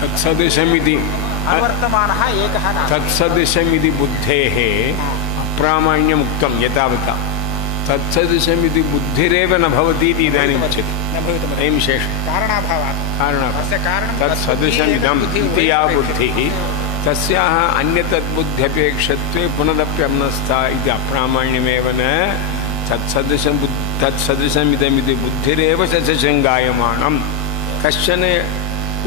तत्सदृशमिति अवर्तमानः एकः नास्ति तत्सदृशमिति बुद्धेः अप्रामाण्यमुक्तं यथावता तत्सदृशमिति बुद्धिरेव न भवति इति इदानीम् उच्यते न भवितुम् अयं शेषः कारणाभावात् कारणाभावात् कारणं तत्सदृशमिदम् इति या बुद्धिः तस्याः अन्यतद्बुद्ध्यपेक्षत्वे पुनरप्यम्नस्था इति अप्रामाण्यमेव न तत्सदृशमिदमिति बुद्धिरेव सदृशङ्गायमानं कश्चन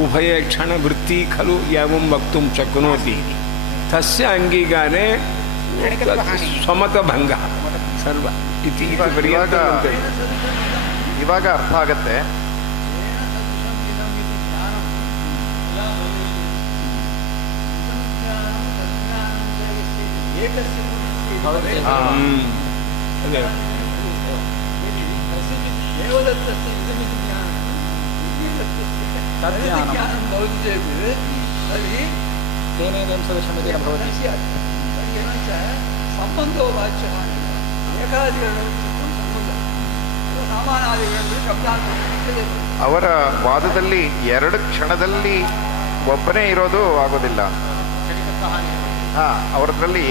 उभयक्षणवृत्ति खलु एवं वक्तुं शक्नोति तस्य अङ्गीकारे स्वमतभङ्गः सर्व इति ಇವಾಗ ಅರ್ಥ ಆಗತ್ತೆ तेनेदं सदृशमिति न भवति संबंधो वाच्यः ಅವರ ವಾದದಲ್ಲಿ ಎರಡು ಕ್ಷಣದಲ್ಲಿ ಒಬ್ಬನೇ ಇರೋದು ಆಗೋದಿಲ್ಲ ಅವರದ್ರಲ್ಲಿ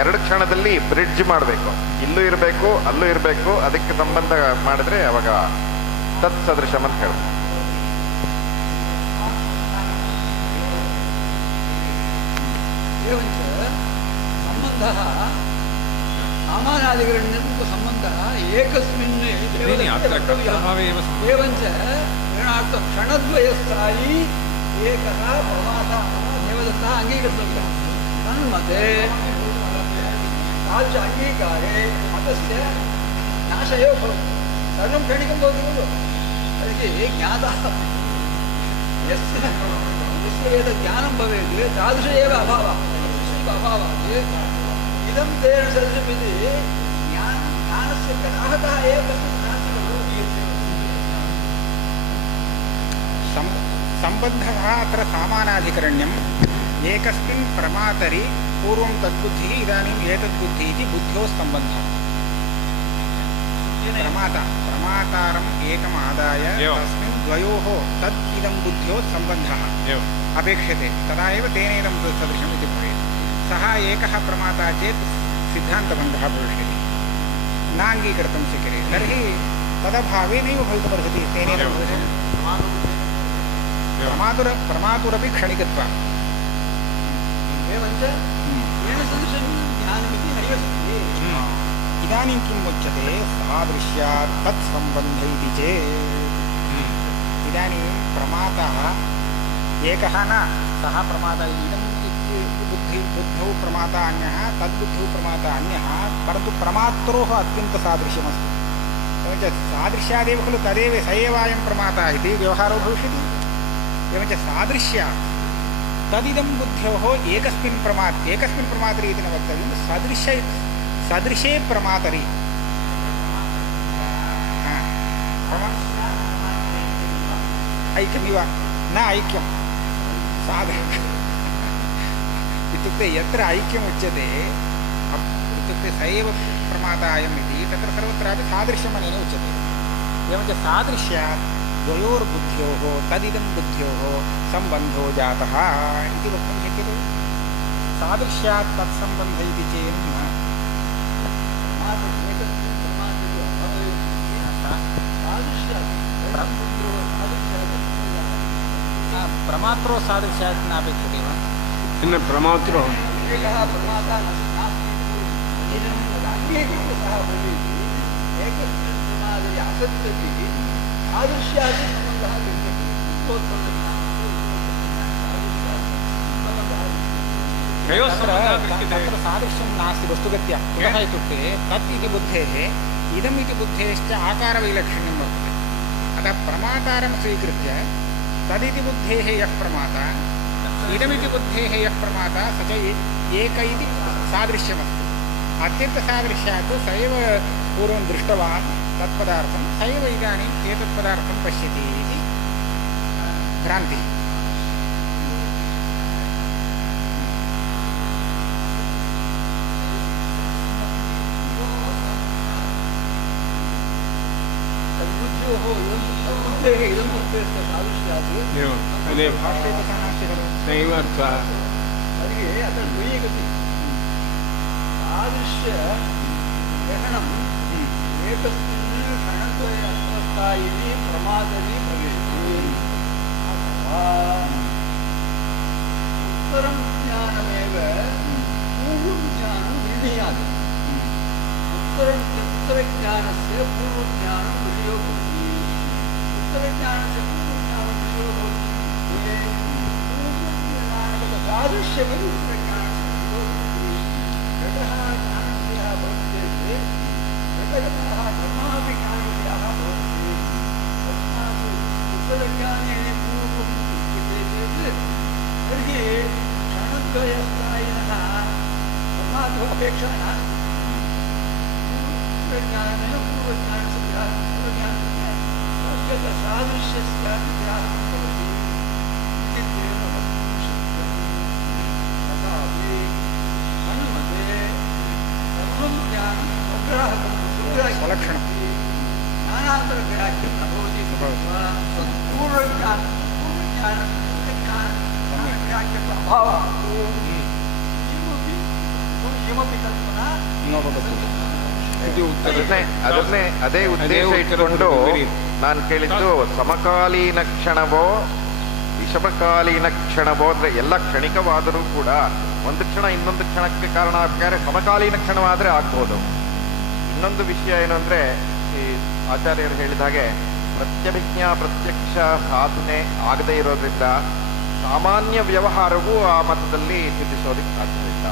ಎರಡು ಕ್ಷಣದಲ್ಲಿ ಬ್ರಿಡ್ಜ್ ಮಾಡಬೇಕು ಇಲ್ಲೂ ಇರಬೇಕು ಅಲ್ಲೂ ಇರಬೇಕು ಅದಕ್ಕೆ ಸಂಬಂಧ ಮಾಡಿದ್ರೆ ಅವಾಗ ತತ್ಸದೃಶಂ ಅಂತ ಹೇಳ್ಬೋದು ಸಂಬಂಧಃ सामानादिगणस्य सम्बन्धः एकस्मिन् एवञ्च ऋणार्थं क्षणद्वयस्थायी एकः प्रमाता देवदत्तः अङ्गीकर्तव्यः तन्मते तादृश अङ्गीकारे मतस्य नाशः एव भवति सर्वं क्षणिकं भवति खलु तर्हि ज्ञातः यस्य एतत् ज्ञानं भवेत् तादृश एव अभावः अभावात् इदं तेन सदृशमिति ज्ञानं ज्ञानस्य ग्राहकः एव सम्बन्धः अत्र सामानाधिकरण्यम् एकस्मिन् प्रमातरि पूर्वं तद्बुद्धिः इदानीम् एतद्बुद्धिः इति बुद्ध्योः सम्बन्धः प्रमातारम् एकम् आदाय तस्मिन् द्वयोः तद् इदं बुद्ध्योः सम्बन्धः अपेक्षते तदा एव तेनेदं सदृशम् इति भवेत् सः एकः प्रमाता चेत् सिद्धान्तभङ्गः भविष्यति नाङ्गीकर्तुं शक्यते तर्हि तदभावे नैव भवितुमर्हति तेनेदं प्रमातुरपि क्षणिकत्वात् एवञ्च येन सदृशं ज्ञानमिति नैव सन्ति इदानीं किम् उच्यते सादृश्यात् तत्सम्बन्ध इति चेत् इदानीं प्रमाता एकः न सः प्रमाता इदं बुद्धौ प्रमाता अन्यः तद्बुद्धौ प्रमाता अन्यः परन्तु प्रमात्रोः अत्यन्तसादृश्यमस्ति एवञ्च सादृश्यादेव खलु तदेव स एव अयं प्रमाता इति व्यवहारो भविष्यति एवञ्च सादृश्यात् तदिदं बुद्ध्योः एकस्मिन् प्रमातरि इति न वक्तव्यं सदृशे प्रमातरि ऐक्यमिव न ऐक्यं इत्युक्ते यत्र ऐक्यमुच्यते इत्युक्ते स एव प्रमातायम् इति तत्र सर्वत्रापि सादृश्यमनेन उच्यते एवञ्च सादृश्यात् द्वयोर्बुद्ध्योः तदिदं बुद्ध्योः सम्बन्धो जातः इति वक्तुं शक्यते सादृश्यात् तत्सम्बन्ध इति चेन् प्रमात्रो सादृश्यात् नापेक्षते वा न प्रमात्रो एकः प्रमाता नास्ति सः भवेत् एकस्मिन् प्रमादे असत्यति सादृश्यादि सम्बन्धः तत्र सादृश्यं नास्ति वस्तुगत्या कुतः इत्युक्ते तत् इति बुद्धेः इदम् इति बुद्धेश्च आकारवैलक्षण्यं वर्तते अतः प्रमातारं स्वीकृत्य तदिति बुद्धेः यः प्रमाता इदमिति बुद्धेः यः प्रमाता स च एक इति सादृश्यमस्ति अत्यन्तसादृश्यात् स एव पूर्वं दृष्टवान् तत्पदार्थं स एव इदानीम् एतत्पदार्थं पश्यति इति भ्रान्तिः बुद्धेः इदं बुद्धेश्च सादृश्यात् भाष्ये तथा नास्ति खलु नैव अर्थः तर्हि अत्र द्वयीगति तादृशग्रहणम् एकस्मिन् क्षणद्वये अवस्थायिनि प्रमादनि भवेत् अथवा उत्तरं ज्ञानमेव पूर्वं ज्ञानं विधीयात् उत्तरज्ञानस्य पूर्वज्ञानं विषयो भवति उत्तरज्ञानस्य पूर्वज्ञानं विषयो भवति सादृश्यमेव उत्तरज्ञानस्य विषयो भवति घटः ज्ञानविषयः भवति चेत् घटगतः धर्मापि ज्ञानविषयः भवति तस्मात् उत्तरज्ञानेन पूर्वं उच्यते चेत् तर्हि क्षणद्वयस्थायिनः परमात्मा अपेक्षा नास्ति ज्ञानेन पूर्वज्ञानस्य पूर्वज्ञानस्य सादृश्यस्य विग्रहः भवति इति तेन वक्तुं शक्यते तथापि मन्मते सर्वं ज्ञानं स्वग्राहकं स्वलक्षणं ज्ञानान्तरग्राह्यं न भवति पूर्वज्ञानस्य अभावात् किमपि कल्पना ಅದೇ ಉದ್ದೇಶ ಇಟ್ಟುಕೊಂಡು ನಾನು ಕೇಳಿದ್ದು ಸಮಕಾಲೀನ ಕ್ಷಣವೋ ವಿಷಮಕಾಲೀನ ಕ್ಷಣವೋ ಅಂದ್ರೆ ಎಲ್ಲ ಕ್ಷಣಿಕವಾದರೂ ಕೂಡ ಒಂದು ಕ್ಷಣ ಇನ್ನೊಂದು ಕ್ಷಣಕ್ಕೆ ಕಾರಣ ಆಗ್ಬೇಕಾದ್ರೆ ಸಮಕಾಲೀನ ಕ್ಷಣವಾದ್ರೆ ಆಗ್ಬೋದು. ಇನ್ನೊಂದು ವಿಷಯ ಏನು ಅಂದ್ರೆ ಈ ಆಚಾರ್ಯರು ಹೇಳಿದ ಹಾಗೆ ಪ್ರತ್ಯಭಿಜ್ಞಾ ಪ್ರತ್ಯಕ್ಷ ಸಾಧನೆ ಆಗದೇ ಇರೋದ್ರಿಂದ ಸಾಮಾನ್ಯ ವ್ಯವಹಾರವೂ ಆ ಮತದಲ್ಲಿ ಸಿದ್ಧಿಸೋದಕ್ಕೆ ಸಾಧ್ಯವಿಲ್ಲ.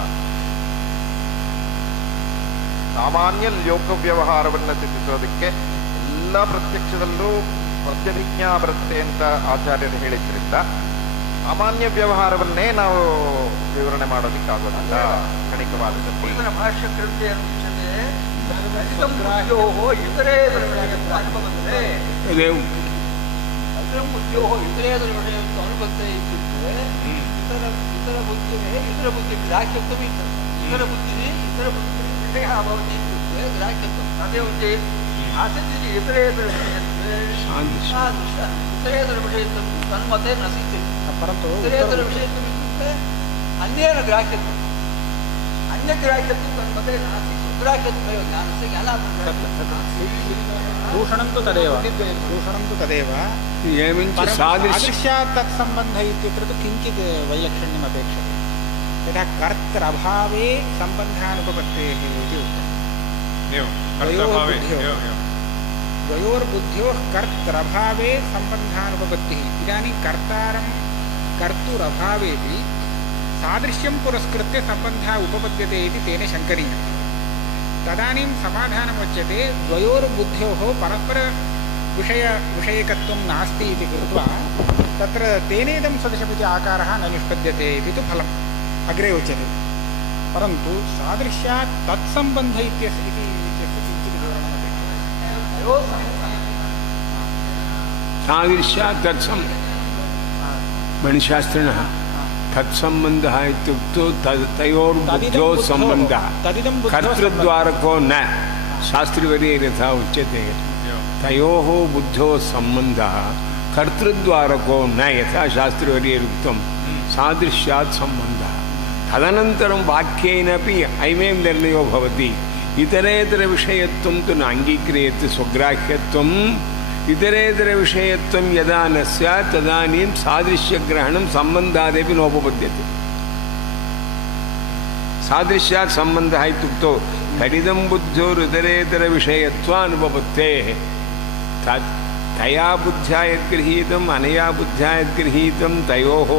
ಸಾಮಾನ್ಯ ಲೋಕ ವ್ಯವಹಾರವನ್ನು ಸಿದ್ಧಿಸೋದಕ್ಕೆ ಎಲ್ಲ ಪ್ರತ್ಯಕ್ಷದಲ್ಲೂ ಪ್ರತ್ಯಭಿಜ್ಞಾ ಬರುತ್ತೆ ಅಂತ ಆಚಾರ್ಯರು ಹೇಳಿದ್ರಿಂದ ಸಾಮಾನ್ಯ ವ್ಯವಹಾರವನ್ನೇ ನಾವು ವಿವರಣೆ ಮಾಡೋದಕ್ಕಾಗೋದಿಲ್ಲ ಕ್ಷಣಿಕವಾದದಲ್ಲಿ. ಭಾಷ್ಯ ಕೃತ್ಯ तदिदं बुद्ध्योः इतरेतरविषयत्व अनुभवते तदेव तदिदं बुद्ध्योः इतरेतरविषयत्व अनुभवते इत्युक्ते इतरबुद्धिः इतरबुद्धिग्राह्यत्वम् इतरबुद्धिः इतरबुद्धिविषयः भवति इत्युक्ते ग्राह्यत्वं तदेव चेत् आसक्तिः इतरेतरविषयत्वे इतरेतरविषयत्वं तन्मते न सिद्ध्यति परन्तु इतरेतरविषयत्वम् इत्युक्ते अन्येन ग्राह्यत्वम् अन्यग्राह्यत्वं तन्मते नास्ति स्वग्राह्यत्वमेव ज्ञानस्य दूषणं तु तदेव एवञ्च सादृश्यात् तत्सम्बन्धः इत्यत्र तु किञ्चित् वैलक्षण्यम् अपेक्षते यथा कर्तृभावे सम्बन्धानुपपत्तेः इति उक्तम् द्वयोर्बुद्ध्योः कर्तृभावे सम्बन्धानुपपत्तिः इदानीं कर्तारं कर्तुरभावेपि सादृश्यं पुरस्कृत्य सम्बन्धः उपपद्यते इति तेन शङ्कनीयं तदानीं समाधानमुच्यते द्वयोर्बुद्ध्योः परस्परविषयकत्वं नास्ति इति कृत्वा तत्र तेनेदं सदृशमिति आकारः न निष्पद्यते इति तु फलम् अग्रे उच्यते परन्तु सादृश्यात् तत्सम्बन्ध इत्यस्य किञ्चित् विवरणमपेक्षते सादृश्यात् तत्सम् मणिशास्त्रिणः तत्सम्बन्धः इत्युक्तौ तयोर्बुद्ध्योः सम्बन्धः कर्तृद्वारको न शास्त्रिवर्यैः यथा उच्यते तयोः बुद्धोः सम्बन्धः कर्तृद्वारको न यथा शास्त्रिवर्यैरुक्तं सादृश्यात् सम्बन्धः तदनन्तरं वाक्येनापि अयमेव निर्णयो भवति इतरेतरविषयत्वं तु न अङ्गीक्रियते स्वग्राह्यत्वम् इतरेतरविषयत्वं यदा न स्यात् तदानीं सादृश्यग्रहणं सम्बन्धादेपि नोपपद्यते सादृश्यात् सम्बन्धः इत्युक्तौ तदिदं बुद्ध्योरितरेतरविषयत्वानुपपत्तेः तया बुद्ध्या यद्गृहीतम् अनया बुद्ध्या यद्गृहीतं तयोः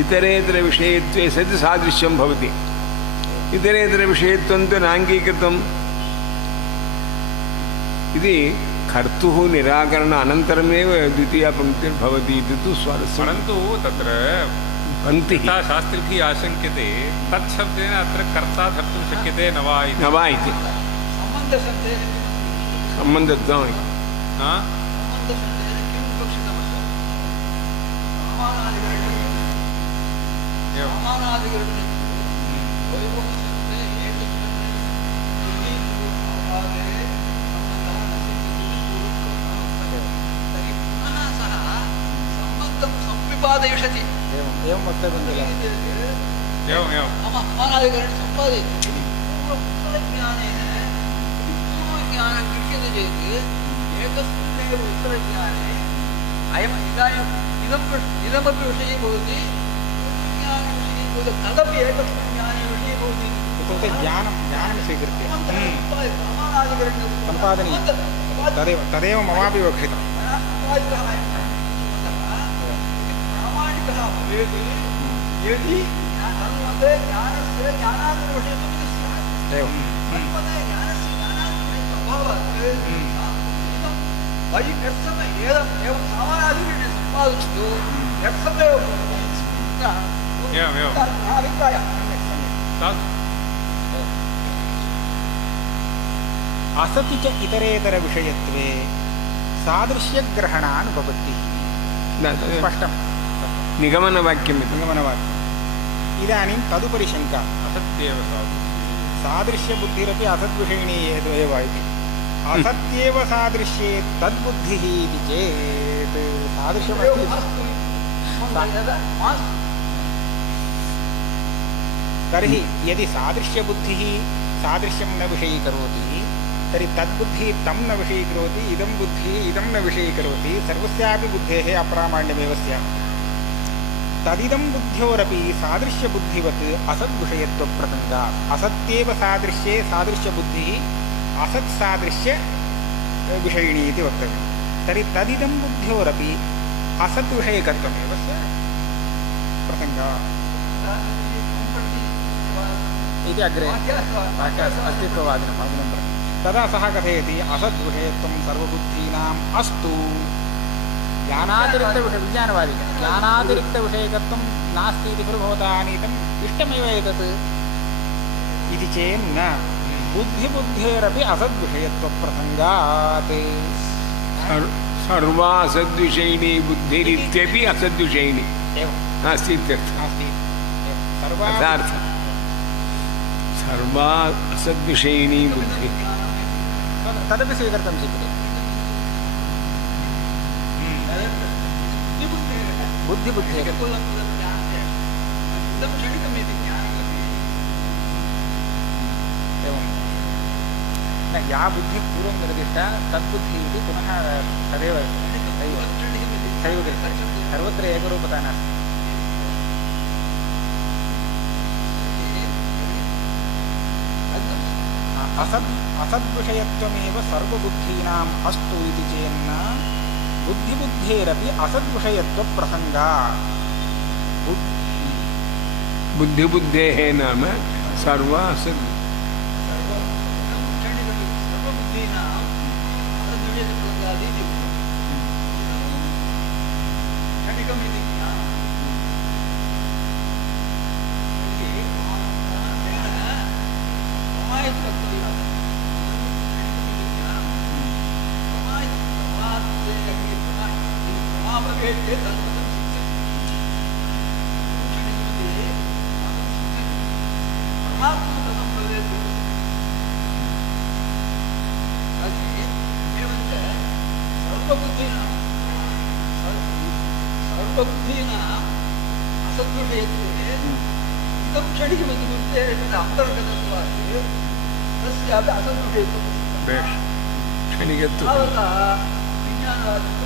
इतरेतरविषयत्वे सति सादृश्यं भवति इतरेतरविषयत्वं तु नाङ्गीकृतम् इति कर्तुः निराकरण अनन्तरमेव द्वितीया पङ्क्तिर्भवति इति तु स्वारस्यं परन्तु तत्र पङ्क्तिः शास्त्रिभिः आशङ्क्यते तत्शब्देन अत्र कर्ता धर्तुं शक्यते न वा इति सम्बन्धत्वम् संविपादयिष्यति एवं वक्तव्यं किल एवमेवं मम अमानादिकरणं सम्पादयति पूर्वज्ञानं गृह्यते चेत् एकस्मिन्नेव उत्तरज्ञाने अयम् इदमपि विषये भवति पूर्वज्ञानविषये भवति तदपि एकस्मिन् ज्ञाने विषये भवति इत्युक्ते ज्ञानं स्वीकृत्य सम्पादनीयं तदेव ममापि वक्षितम् प्रामाणिकः भवेत् यदि तन्मते ज्ञानस्य ज्ञानान्तरविषयत्वं स्यात् एवं तन्मते ज्ञानस्य ज्ञानान्तरविषयत्वम् अभावात् इदं वै व्यर्थम् एवं सामानादिकरणे सम्पादयतु व्यर्थमेव एवमेवम् अभिप्रायः असति च इतरेतरविषयत्वे सादृश्यग्रहणानुपपत्तिः स्पष्टं निगमनवाक्यम् निगमनवाक्यम् इदानीं तदुपरि शङ्का असत्येव सादृश्यबुद्धिरपि असद्विषयिणी एव इति असत्येव सादृश्ये तद्बुद्धिः इति चेत् सादृश्यमस्ति तर्हि यदि सादृश्यबुद्धिः सादृश्यं न विषयीकरोति तर्हि तद्बुद्धिः तं न विषयीकरोति इदं बुद्धिः इदं न विषयीकरोति सर्वस्यापि बुद्धेः अप्रामाण्यमेव स्यात् तदिदं बुद्ध्योरपि सादृश्यबुद्धिवत् असद्विषयत्वप्रसङ्गात् असत्येव सादृश्ये सादृश्यबुद्धिः असत्सादृश्यविषयिणी इति वक्तव्यं तर्हि तदिदं बुद्ध्योरपि असद्विषयकत्वमेव स्यात् प्रसङ्गात् इति अग्रे अस्तित्ववादिनम् अग्नं प्रति तदा सः कथयति असद्विषयत्वं सर्वबुद्धीनाम् अस्तु ज्ञानातिरिक्तविषयविज्ञानवादी ज्ञानातिरिक्तविषयकत्वं नास्ति इति खलु भवता आनीतम् इष्टमेव एतत् इति चेन्न ಬುದ್ಧಿಬುದ್ಧೇರಪಿ ಅಸದ್ವಿಷಯತ್ವಪ್ರಸಂಗಾತ್. ಸರ್ವಾ ಅಸದ್ವಿಷಯಿಣಿ ಬುದ್ಧಿರಿತ್ಯಪಿ ಅಸದ್ವಿಷಯಿಣಿ ನಾಸ್ತಿ ಇತ್ಯರ್ಥ. ಅರ್ಥಾರ್ಥ ಸರ್ವಾ ಅಸದ್ವಿಷಯಿಣಿ ಬುದ್ಧಿ ತದಪಿ ಸ್ವೀಕರ್तुं शक्यते. बुद्धिबुद्धेः एवं न या बुद्धिः पूर्वं निर्दिष्टा तद्बुद्धिः इति पुनः तदेव सैव सर्वत्र एकरूपता नास्ति. असद्विषयत्वमेव सर्वबुद्धीनाम् अस्तु इति चेन्न बुद्धिबुद्धेरपि असद्विषयत्वप्रसङ्गात्. बुद्धिबुद्धेः नाम सर्व असद् सर्वबुद्धीनाम् असद्विषयत्वे इदं क्षणिकमिति अन्तर्गतत्वात् तस्यापि असद्विषयत्वं क्षणिकत्वं तावता विज्ञानवादिनः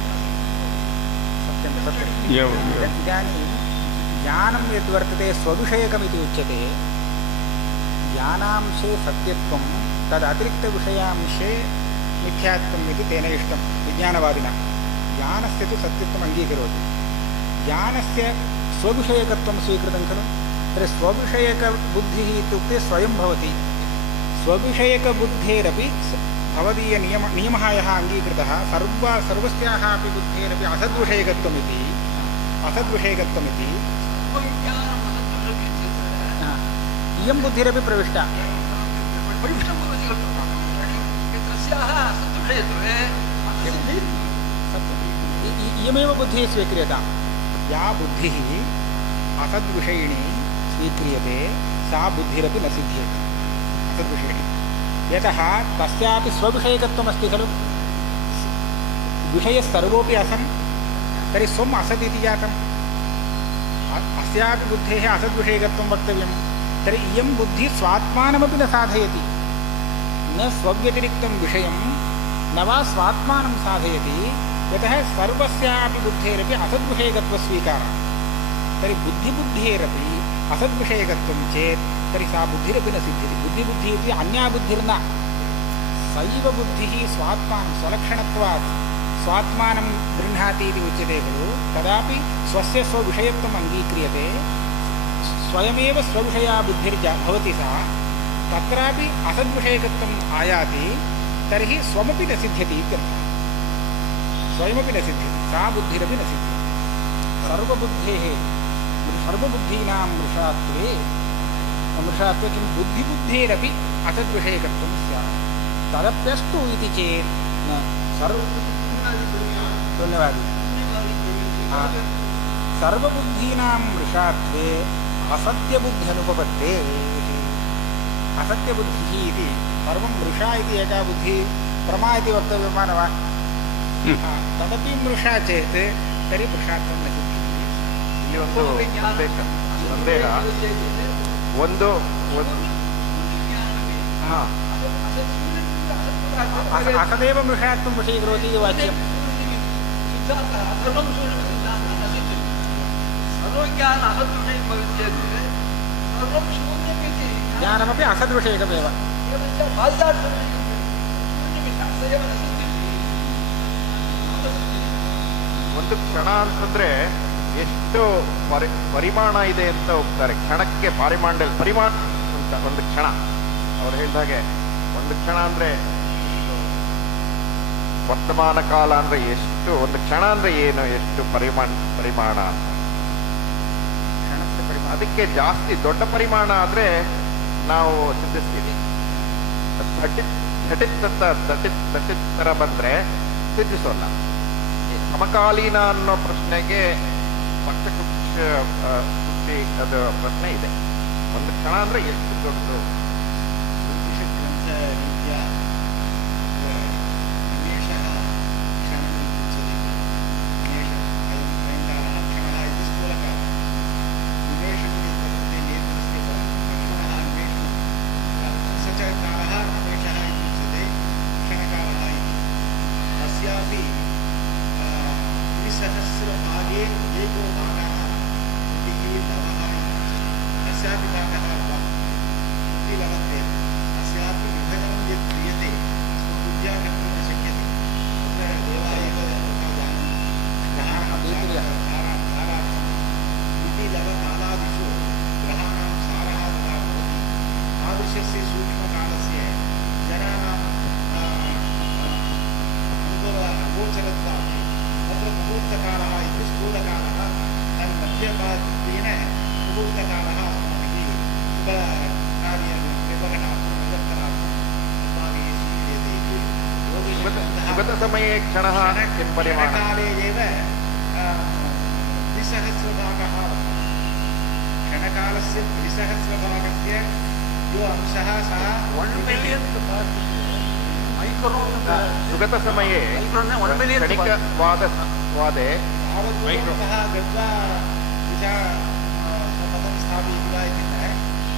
सत्यं सत्यम्. इदानीं ज्ञानं यद्वर्तते स्वविषयकमिति उच्यते. ज्ञानांशे सत्यत्वं तदतिरिक्तविषयांशे मिथ्यात्वम् इति तेन इष्टं विज्ञानवादिनः. ज्ञानस्य तु सत्यत्वम् अङ्गीकरोति. ज्ञानस्य स्वविषयकत्वं स्वीकृतं खलु. तर्हि स्वविषयकबुद्धिः इत्युक्ते स्वयं भवति. स्वविषयकबुद्धेरपि भवदीयनियमः यः अङ्गीकृतः सर्वस्याः अपि बुद्धेरपि असद्विषयकत्वमिति इयं बुद्धिरपि प्रविष्टा. इयमेव बुद्धिः स्वीक्रियताम्. या बुद्धिः असद्विषयिणी स्वीक्रियते सा बुद्धिरपि न सिद्ध्येत्. असद्विषयिणी यतः तस्यापि स्वविषयकत्वमस्ति खलु. विषयः सर्वोऽपि असन् तर्हि स्वम् असत् इति जातम्. अस्यापि बुद्धेः असद्विषयकत्वं वक्तव्यं. तर्हि इयं बुद्धिः स्वात्मानमपि न साधयति. न स्वव्यतिरिक्तं विषयं न वा स्वात्मानं साधयति. यतः सर्वस्यापि बुद्धेरपि असद्विषयकत्वस्वीकारः. तर्हि बुद्धिबुद्धेरपि असद्विषयकत्वं चेत् तर्हि सा बुद्धिरपि न सिद्ध्यति. बुद्धिबुद्धिः इति अन्या बुद्धिर्न. सैव बुद्धिः स्वात्मानं स्वलक्षणत्वात् स्वात्मानं गृह्णाति इति उच्यते खलु. तदापि स्वस्य स्वविषयत्वम् अङ्गीक्रियते. स्वयमेव स्वविषया बुद्धिर्भवति सा. तत्रापि असद्विषयकत्वम् आयाति. तर्हि स्वमपि न सिद्ध्यति इत्यर्थः. स्वयमपि न सिद्ध्यति. सा बुद्धिरपि न सिद्ध्यति. सर्वबुद्धीनां मृषात्वे किं बुद्धिबुद्धेरपि असद्विषयकत्वं स्यात्. तदप्यस्तु इति चेत् न धन्यवादः. सर्वबुद्धीनां मृषात्वे असत्यबुद्ध्यनुपपत्ते. असत्यबुद्धिः इति सर्वं मृषा इति एका बुद्धिः प्रमा इति वक्तव्यं न वा. तदपि मृषा चेत् तर्हि पुरुषार्थं न सिद्ध्यति. ಇಲ್ಲಿ ಒಂದು ಸಂದೇಹ ಒಂದು असदेव मृषात्वं वशीकरोति इति वाक्यं. ज्ञानमपि असद्विषयकमेव. ಒಂದು ಕ್ಷಣ ಅಂತಂದ್ರೆ ಎಷ್ಟು ಪರಿಮಾಣ ಇದೆ ಅಂತ ಹೋಗ್ತಾರೆ. ಕ್ಷಣಕ್ಕೆ ಪರಿಮಾಣ ಅಂತ ಒಂದು ಕ್ಷಣ ಅವ್ರು ಹೇಳಿದ ಹಾಗೆ ಒಂದು ಕ್ಷಣ ಅಂದ್ರೆ ವರ್ತಮಾನ ಕಾಲ ಅಂದ್ರೆ ಎಷ್ಟು, ಒಂದು ಕ್ಷಣ ಅಂದ್ರೆ ಏನು, ಎಷ್ಟು ಪರಿಮಾಣ ಅಂತ. ಅದಕ್ಕೆ ಜಾಸ್ತಿ ದೊಡ್ಡ ಪರಿಮಾಣ ಆದ್ರೆ ನಾವು ಸಿದ್ಧಿಸ್ತೀವಿ. ಘಟಿತ್ ಥರ ಬಂದರೆ ಸಿದ್ಧಿಸೋಲ್ಲ. ಸಮಕಾಲೀನ ಅನ್ನೋ ಪ್ರಶ್ನೆಗೆ ಪಕ್ಷಕೃಷ ಅದು ಪ್ರಶ್ನೆ ಇದೆ. ಒಂದು ಕ್ಷಣ ಅಂದರೆ ಎಷ್ಟು ದೊಡ್ಡದು? ಜ್ಯೋತಿಷಗ್ರಂಥರೀತ್ಯ निमेषः क्षणम् उच्यते. निमेषः अयं कालः क्षणः इति स्थूलकालः. निमेषम् इत्यर्थे नेत्रस्य क्षणः निमेषः स च कालः निमेषः इति उच्यते, क्षणकालः इति. तस्यापि द्विसहस्रभागे एको भागः लवः तस्यापि भागः लवन्ते. तस्यापि विभजनं यत् क्रियते स्वबुद्ध्या कर्तुं न शक्यते. तत्र देवा एव जानन्ति. ग्रहाणां इतिलवकालादिषु ग्रहाणां सारः तथा भवति. तादृशस्य सूक्ष्मकालस्य जनानां अगोचरत्वात् तत्र मुहूर्तकालः इति स्थूलकालः, तन्मध्यकालेन मुहूर्तकालः अस्माभिः शुभकार्यनिर्वहणार्थं निवर्तनार्थम् अस्माभिः स्वीक्रियते इति युगतसमये क्षणः किं परिमाणः? क्षणकाले एव द्विसहस्रभागः वर्तते. क्षणकालस्य द्विसहस्रभागस्य यो अंशः सः 1 millionth युगतसमये क्षणिकवादे तावद्दूरं सः गत्वा स्वपदं स्थापयति वा इति न.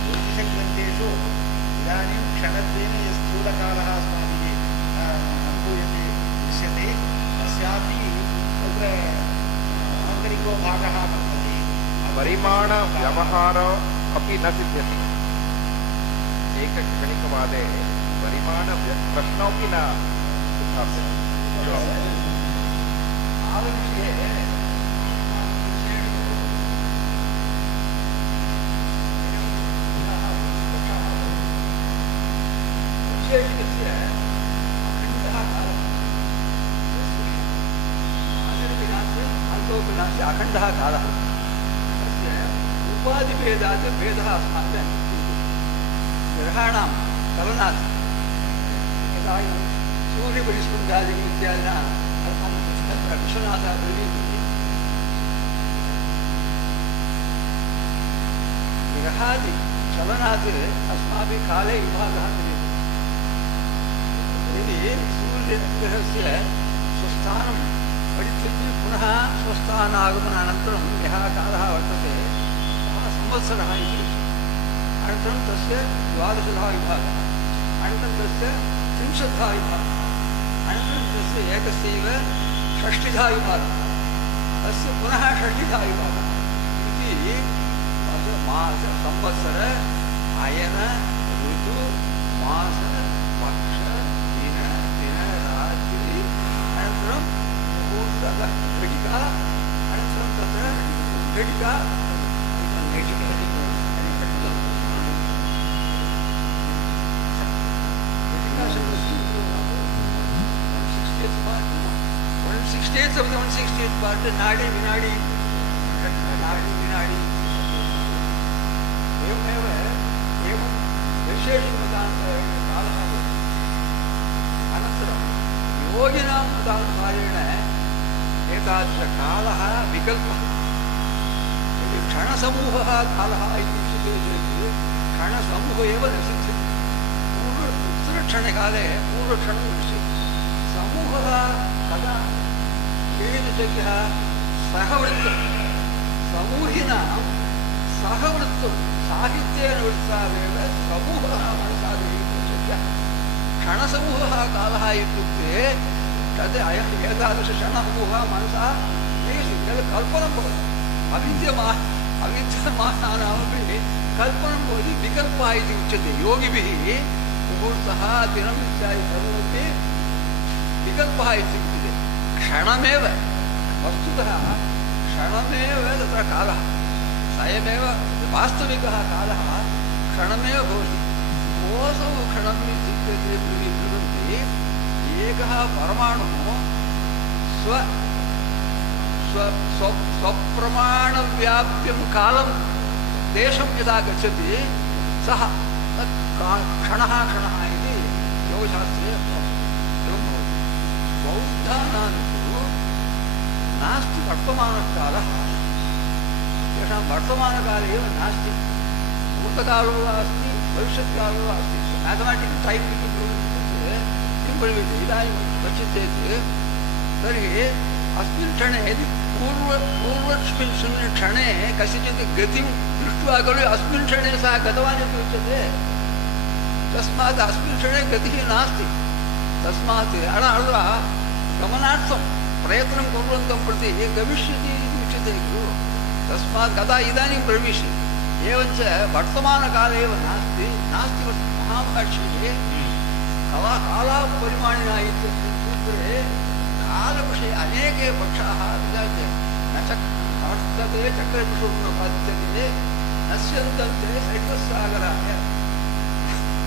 ज्योतिषग्रन्थेषु इदानीं क्षणत्वेन यः स्थूलकालः अस्माभिः अनुभूयते दृश्यते, तस्यापि तत्र आन्तरिको भागः वर्तते. परिमाणव्यवहारो अपि न सिद्ध्यति. एकक्षणिकवादे परिमाणप्रश्नोऽपि न उत्थाप्यते. विशेषस्य अखण्डः कालः, आदिर्विनाशे अन्तोविनाशे अखण्डः कालः. तस्य उपाधिभेदात् भेदः अस्माकं ग्रहाणां चलनात् यदा सूर्यपरिस्पन्दादिकम् इत्यादिना तत्र विश्वनाथः ब्रवीति, ग्रहादि चलनात् अस्माभिः काले विभागः क्रियते. यदि सूर्यग्रहस्य स्वस्थानं परित्यज्य पुनः स्वस्थानागमनानन्तरं यः कालः वर्तते सः संवत्सरः इति उच्यते. अनन्तरं तस्य 12 विभागः, अनन्तरं तस्य 30 विभागः, अनन्तरं तस्य एकस्यैव 60 विभागः, तस्य पुनः 60 विभागः इति मास संवत्सर अयन ऋतु मास पक्ष दिन रात्रि अनन्तरं घटिका, अनन्तरं तत्र घटिका of the 1/60th part नाडी विनाडी एवमेव एवं विशेषमतान्तरकालः भवति. अनन्तरं योगिनां मतानुसारेण एतादृशकालः विकल्पः. यदि क्षणसमूहः कालः इति उच्यते चेत् क्षणसमूहः एव न सिद्ध्यति. उत्तरक्षणकाले पूर्वक्षणं दृश्यते. समूहः कदा कीदृशः सहवृत्तं, समूहिनां सहवृत्तं साहित्येन वृत्तावेव समूहः मनसा ग्रहीतुं शक्यः. क्षणसमूहः कालः इत्युक्ते तद् अयम् एतादृशक्षणसमूहः मनसा नयति, तद् कल्पनं भवति. अविद्यमानानामपि कल्पनं भवति, विकल्पः इति उच्यते. योगिभिः मुहूर्तः दिनम् इत्यादि सर्वमपि विकल्पः इत्युक्ते. क्षणमेव वस्तुतः क्षणमेव तत्र कालः, अयमेव वास्तविकः कालः क्षणमेव भवति. कोऽसौ क्षणम् इत्युक्ते ब्रुवन्ति. एकः परमाणुः स्वप्रमाणव्याप्यं कालं देशं यदा गच्छति सः तत् क्षणः इति योगशास्त्रे एवं भवति। बौद्धानां तु नास्ति वर्तमानकालः, तेषां वर्तमानकाले एव नास्ति, भूतकालो वा अस्ति भविष्यत्कालो वा अस्ति। मैथमेटिक्स् टैप् इति किं भवेत् इदानीं पश्यति चेत् तर्हि अस्मिन् क्षणे यदि पूर्वस्मिन् क्षणे कस्यचित् गतिं दृष्ट्वा खलु अस्मिन् क्षणे सः गतवान् इति उच्यते। तस्मात् अस्मिन् क्षणे गतिः नास्ति। तस्मात् अनन्तरा गमनार्थं प्रयत्नं कुर्वन्तं प्रति गमिष्यति इति उच्यते खलु। तस्मात् कदा इदानीं प्रविशति। एवञ्च वर्तमानकाले एव नास्ति महाभाष्ये कालापरिमाणिना इत्यस्य सूत्रे कालविषये अनेके पक्षाः विचार्यते। न वर्तते चक्रविषु न बाध्यते नश्यन्ते शैलसागराय।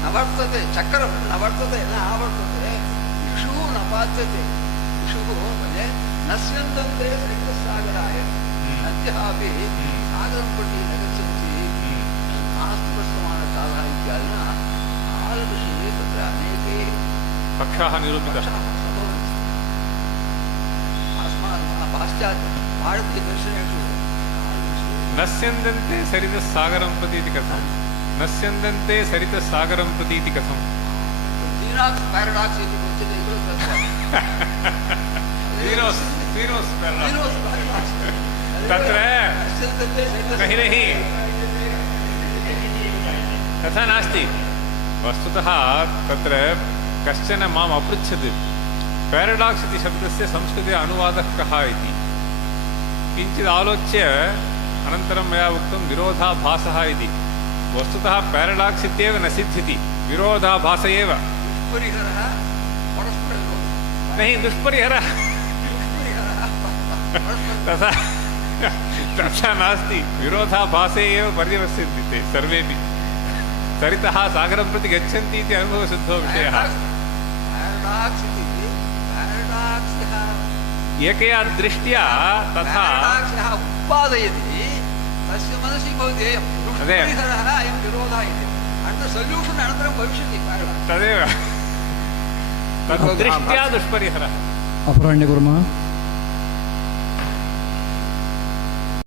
न वर्तते चक्रं न वर्तते न आवर्तते, इषुः न बाध्यते, इषुः नश्यन्ते शैलसागराय। नद्यः अपि सागरं प्रति न गच्छन्ति। नास्ति वर्तमानकालः इत्यादिना कालविषये तत्र अनेके पक्षाः निरूपिताः। पाश्चात्य भारतीयदर्शनेषु नस्यन्दन्ते सरितस्सागरं प्रति इति कथं? नस्यन्दन्ते सरितस्सागरं प्रति इति कथं? दीनाक्स् पैराडाक्स् इति उच्यते खलु तत्र। जीरोस् पैराडाक्स् तत्र नहि नहि तथा नास्ति। वस्तुतः तत्र कश्चन माम् अपृच्छत् पैराडाक्स् इति शब्दस्य संस्कृते अनुवादः कः इति। किञ्चित् आलोच्य अनन्तरं मया उक्तं विरोधाभासः इति। वस्तुतः पैराडाक्स् इत्येव न सिद्ध्यति, विरोधाभास एव। नहि दुष्परिहरः तथा तथा नास्ति, विरोधाभासे एव पर्यवस्यन्ति ते सर्वेपि। सरितः सागरं प्रति गच्छन्ति इति अनुभवसिद्धो विषयः। एकया दृष्ट्या तथा उत्पादयति तस्य मनसि भवति दुष्परिहरः अयं विरोधः इति। अनन्तरं सल्यूशन् अनन्तरं भविष्यति। तदेव तद्दृष्ट्या दुष्परिहरः। अपराह्णे कुर्मः।